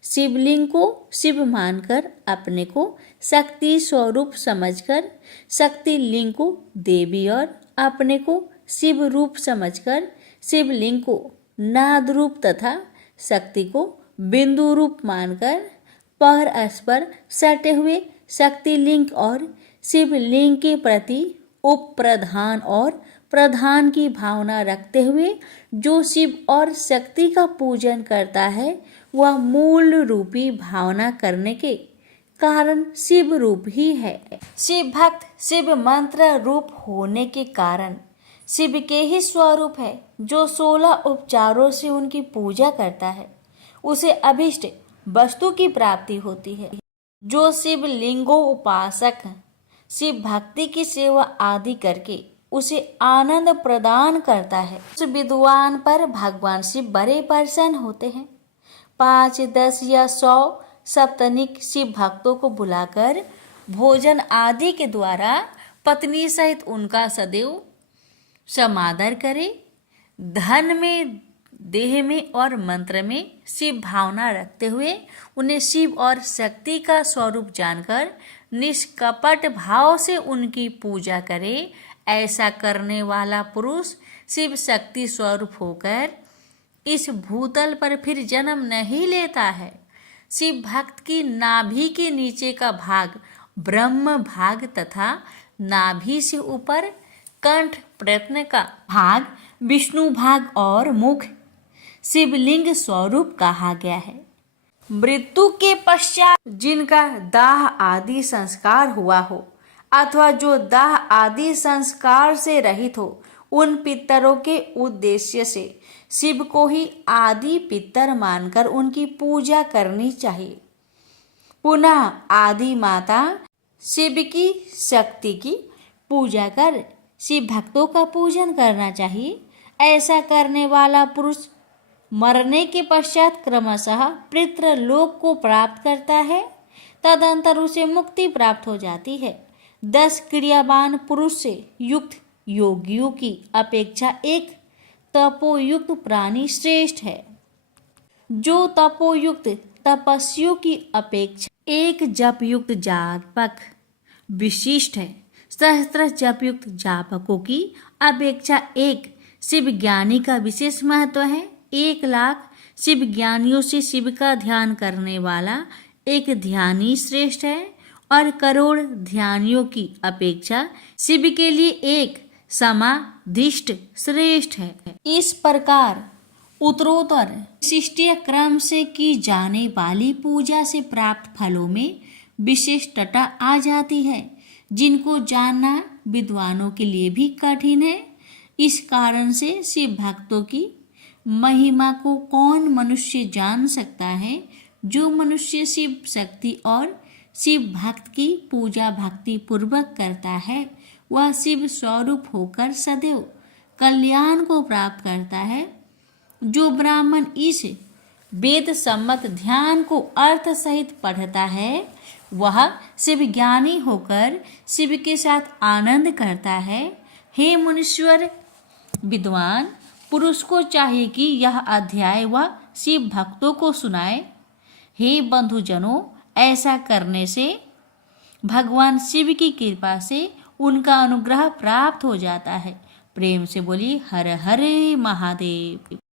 शिवलिंग को शिव मानकर अपने को शक्ति स्वरूप समझकर, शक्ति लिंग को देवी और अपने को शिव रूप समझकर शिवलिंग को नाद रूप तथा शक्ति को बिंदु रूप मानकर परस्पर सटे हुए शक्ति लिंग और शिवलिंग के प्रति उपप्रधान और प्रधान की भावना रखते हुए जो शिव और शक्ति का पूजन करता है वह मूल रूपी भावना करने के कारण शिव रूप ही है। शिव भक्त शिव मंत्र रूप होने के कारण शिव के ही स्वरूप है। जो 16 उपचारों से उनकी पूजा करता है उसे अभिष्ट वस्तु की प्राप्ति होती है। जो शिव लिंगो उपासक शिव भक्ति की सेवा आदि करके उसे आनंद प्रदान करता है, उस विद्वान पर भगवान शिव बड़े प्रसन्न होते हैं। 5, 10 या 100 सप्तनिक शिव भक्तों को बुलाकर भोजन आदि के द्वारा पत्नी सहित उनका सदैव समादर करे। धन में, देह में और मंत्र में शिव भावना रखते हुए उन्हें शिव और शक्ति का स्वरूप जानकर निष्कपट भाव से उनकी पूजा करे। ऐसा करने वाला पुरुष शिव शक्ति स्वरूप होकर इस भूतल पर फिर जन्म नहीं लेता है। शिव भक्त की नाभि के नीचे का भाग ब्रह्म भाग तथा नाभि से ऊपर कंठ प्रयत्न का भाग विष्णु भाग और मुख शिवलिंग स्वरूप कहा गया है। मृत्यु के पश्चात जिनका दाह आदि संस्कार हुआ हो अथवा जो दाह आदि संस्कार से रहित हो उन पितरों के उद्देश्य से शिव को ही आदि पितर मानकर उनकी पूजा करनी चाहिए। पुनः आदि माता शिव की शक्ति की पूजा कर शिव भक्तों का पूजन करना चाहिए। ऐसा करने वाला पुरुष मरने के पश्चात क्रमशः पितृलोक को प्राप्त करता है। तदंतर उसे मुक्ति प्राप्त हो जाती है। 10 क्रियावान पुरुष से युक्त योगियों की अपेक्षा एक तपोयुक्त प्राणी श्रेष्ठ है। जो तपोयुक्त तपस्वियों की अपेक्षा एक जपयुक्त जापक विशिष्ट है। सहस्त्र जपयुक्त जापकों की अपेक्षा एक शिव ज्ञानी का विशेष महत्व है। 1 लाख शिव ज्ञानियों से शिव का ध्यान करने वाला एक ध्यानी श्रेष्ठ है और करोड़ ध्यानियों की अपेक्षा शिव के लिए एक समाधिष्ठ श्रेष्ठ है। इस प्रकार उत्तरोत्तर विशिष्टीय क्रम से की जाने वाली पूजा से प्राप्त फलों में विशिष्टता आ जाती है, जिनको जानना विद्वानों के लिए भी कठिन है। इस कारण से शिव भक्तों की महिमा को कौन मनुष्य जान सकता है। जो मनुष्य शिव शक्ति और शिव भक्त की पूजा भक्ति पूर्वक करता है वह शिव स्वरूप होकर सदैव कल्याण को प्राप्त करता है। जो ब्राह्मण इस वेद सम्मत ध्यान को अर्थ सहित पढ़ता है वह शिव ज्ञानी होकर शिव के साथ आनंद करता है। हे मुनीश्वर, विद्वान पुरुष को चाहिए कि यह अध्याय वह शिव भक्तों को सुनाए। हे बंधुजनों, ऐसा करने से भगवान शिव की कृपा से उनका अनुग्रह प्राप्त हो जाता है। प्रेम से बोलिए हर हर महादेव।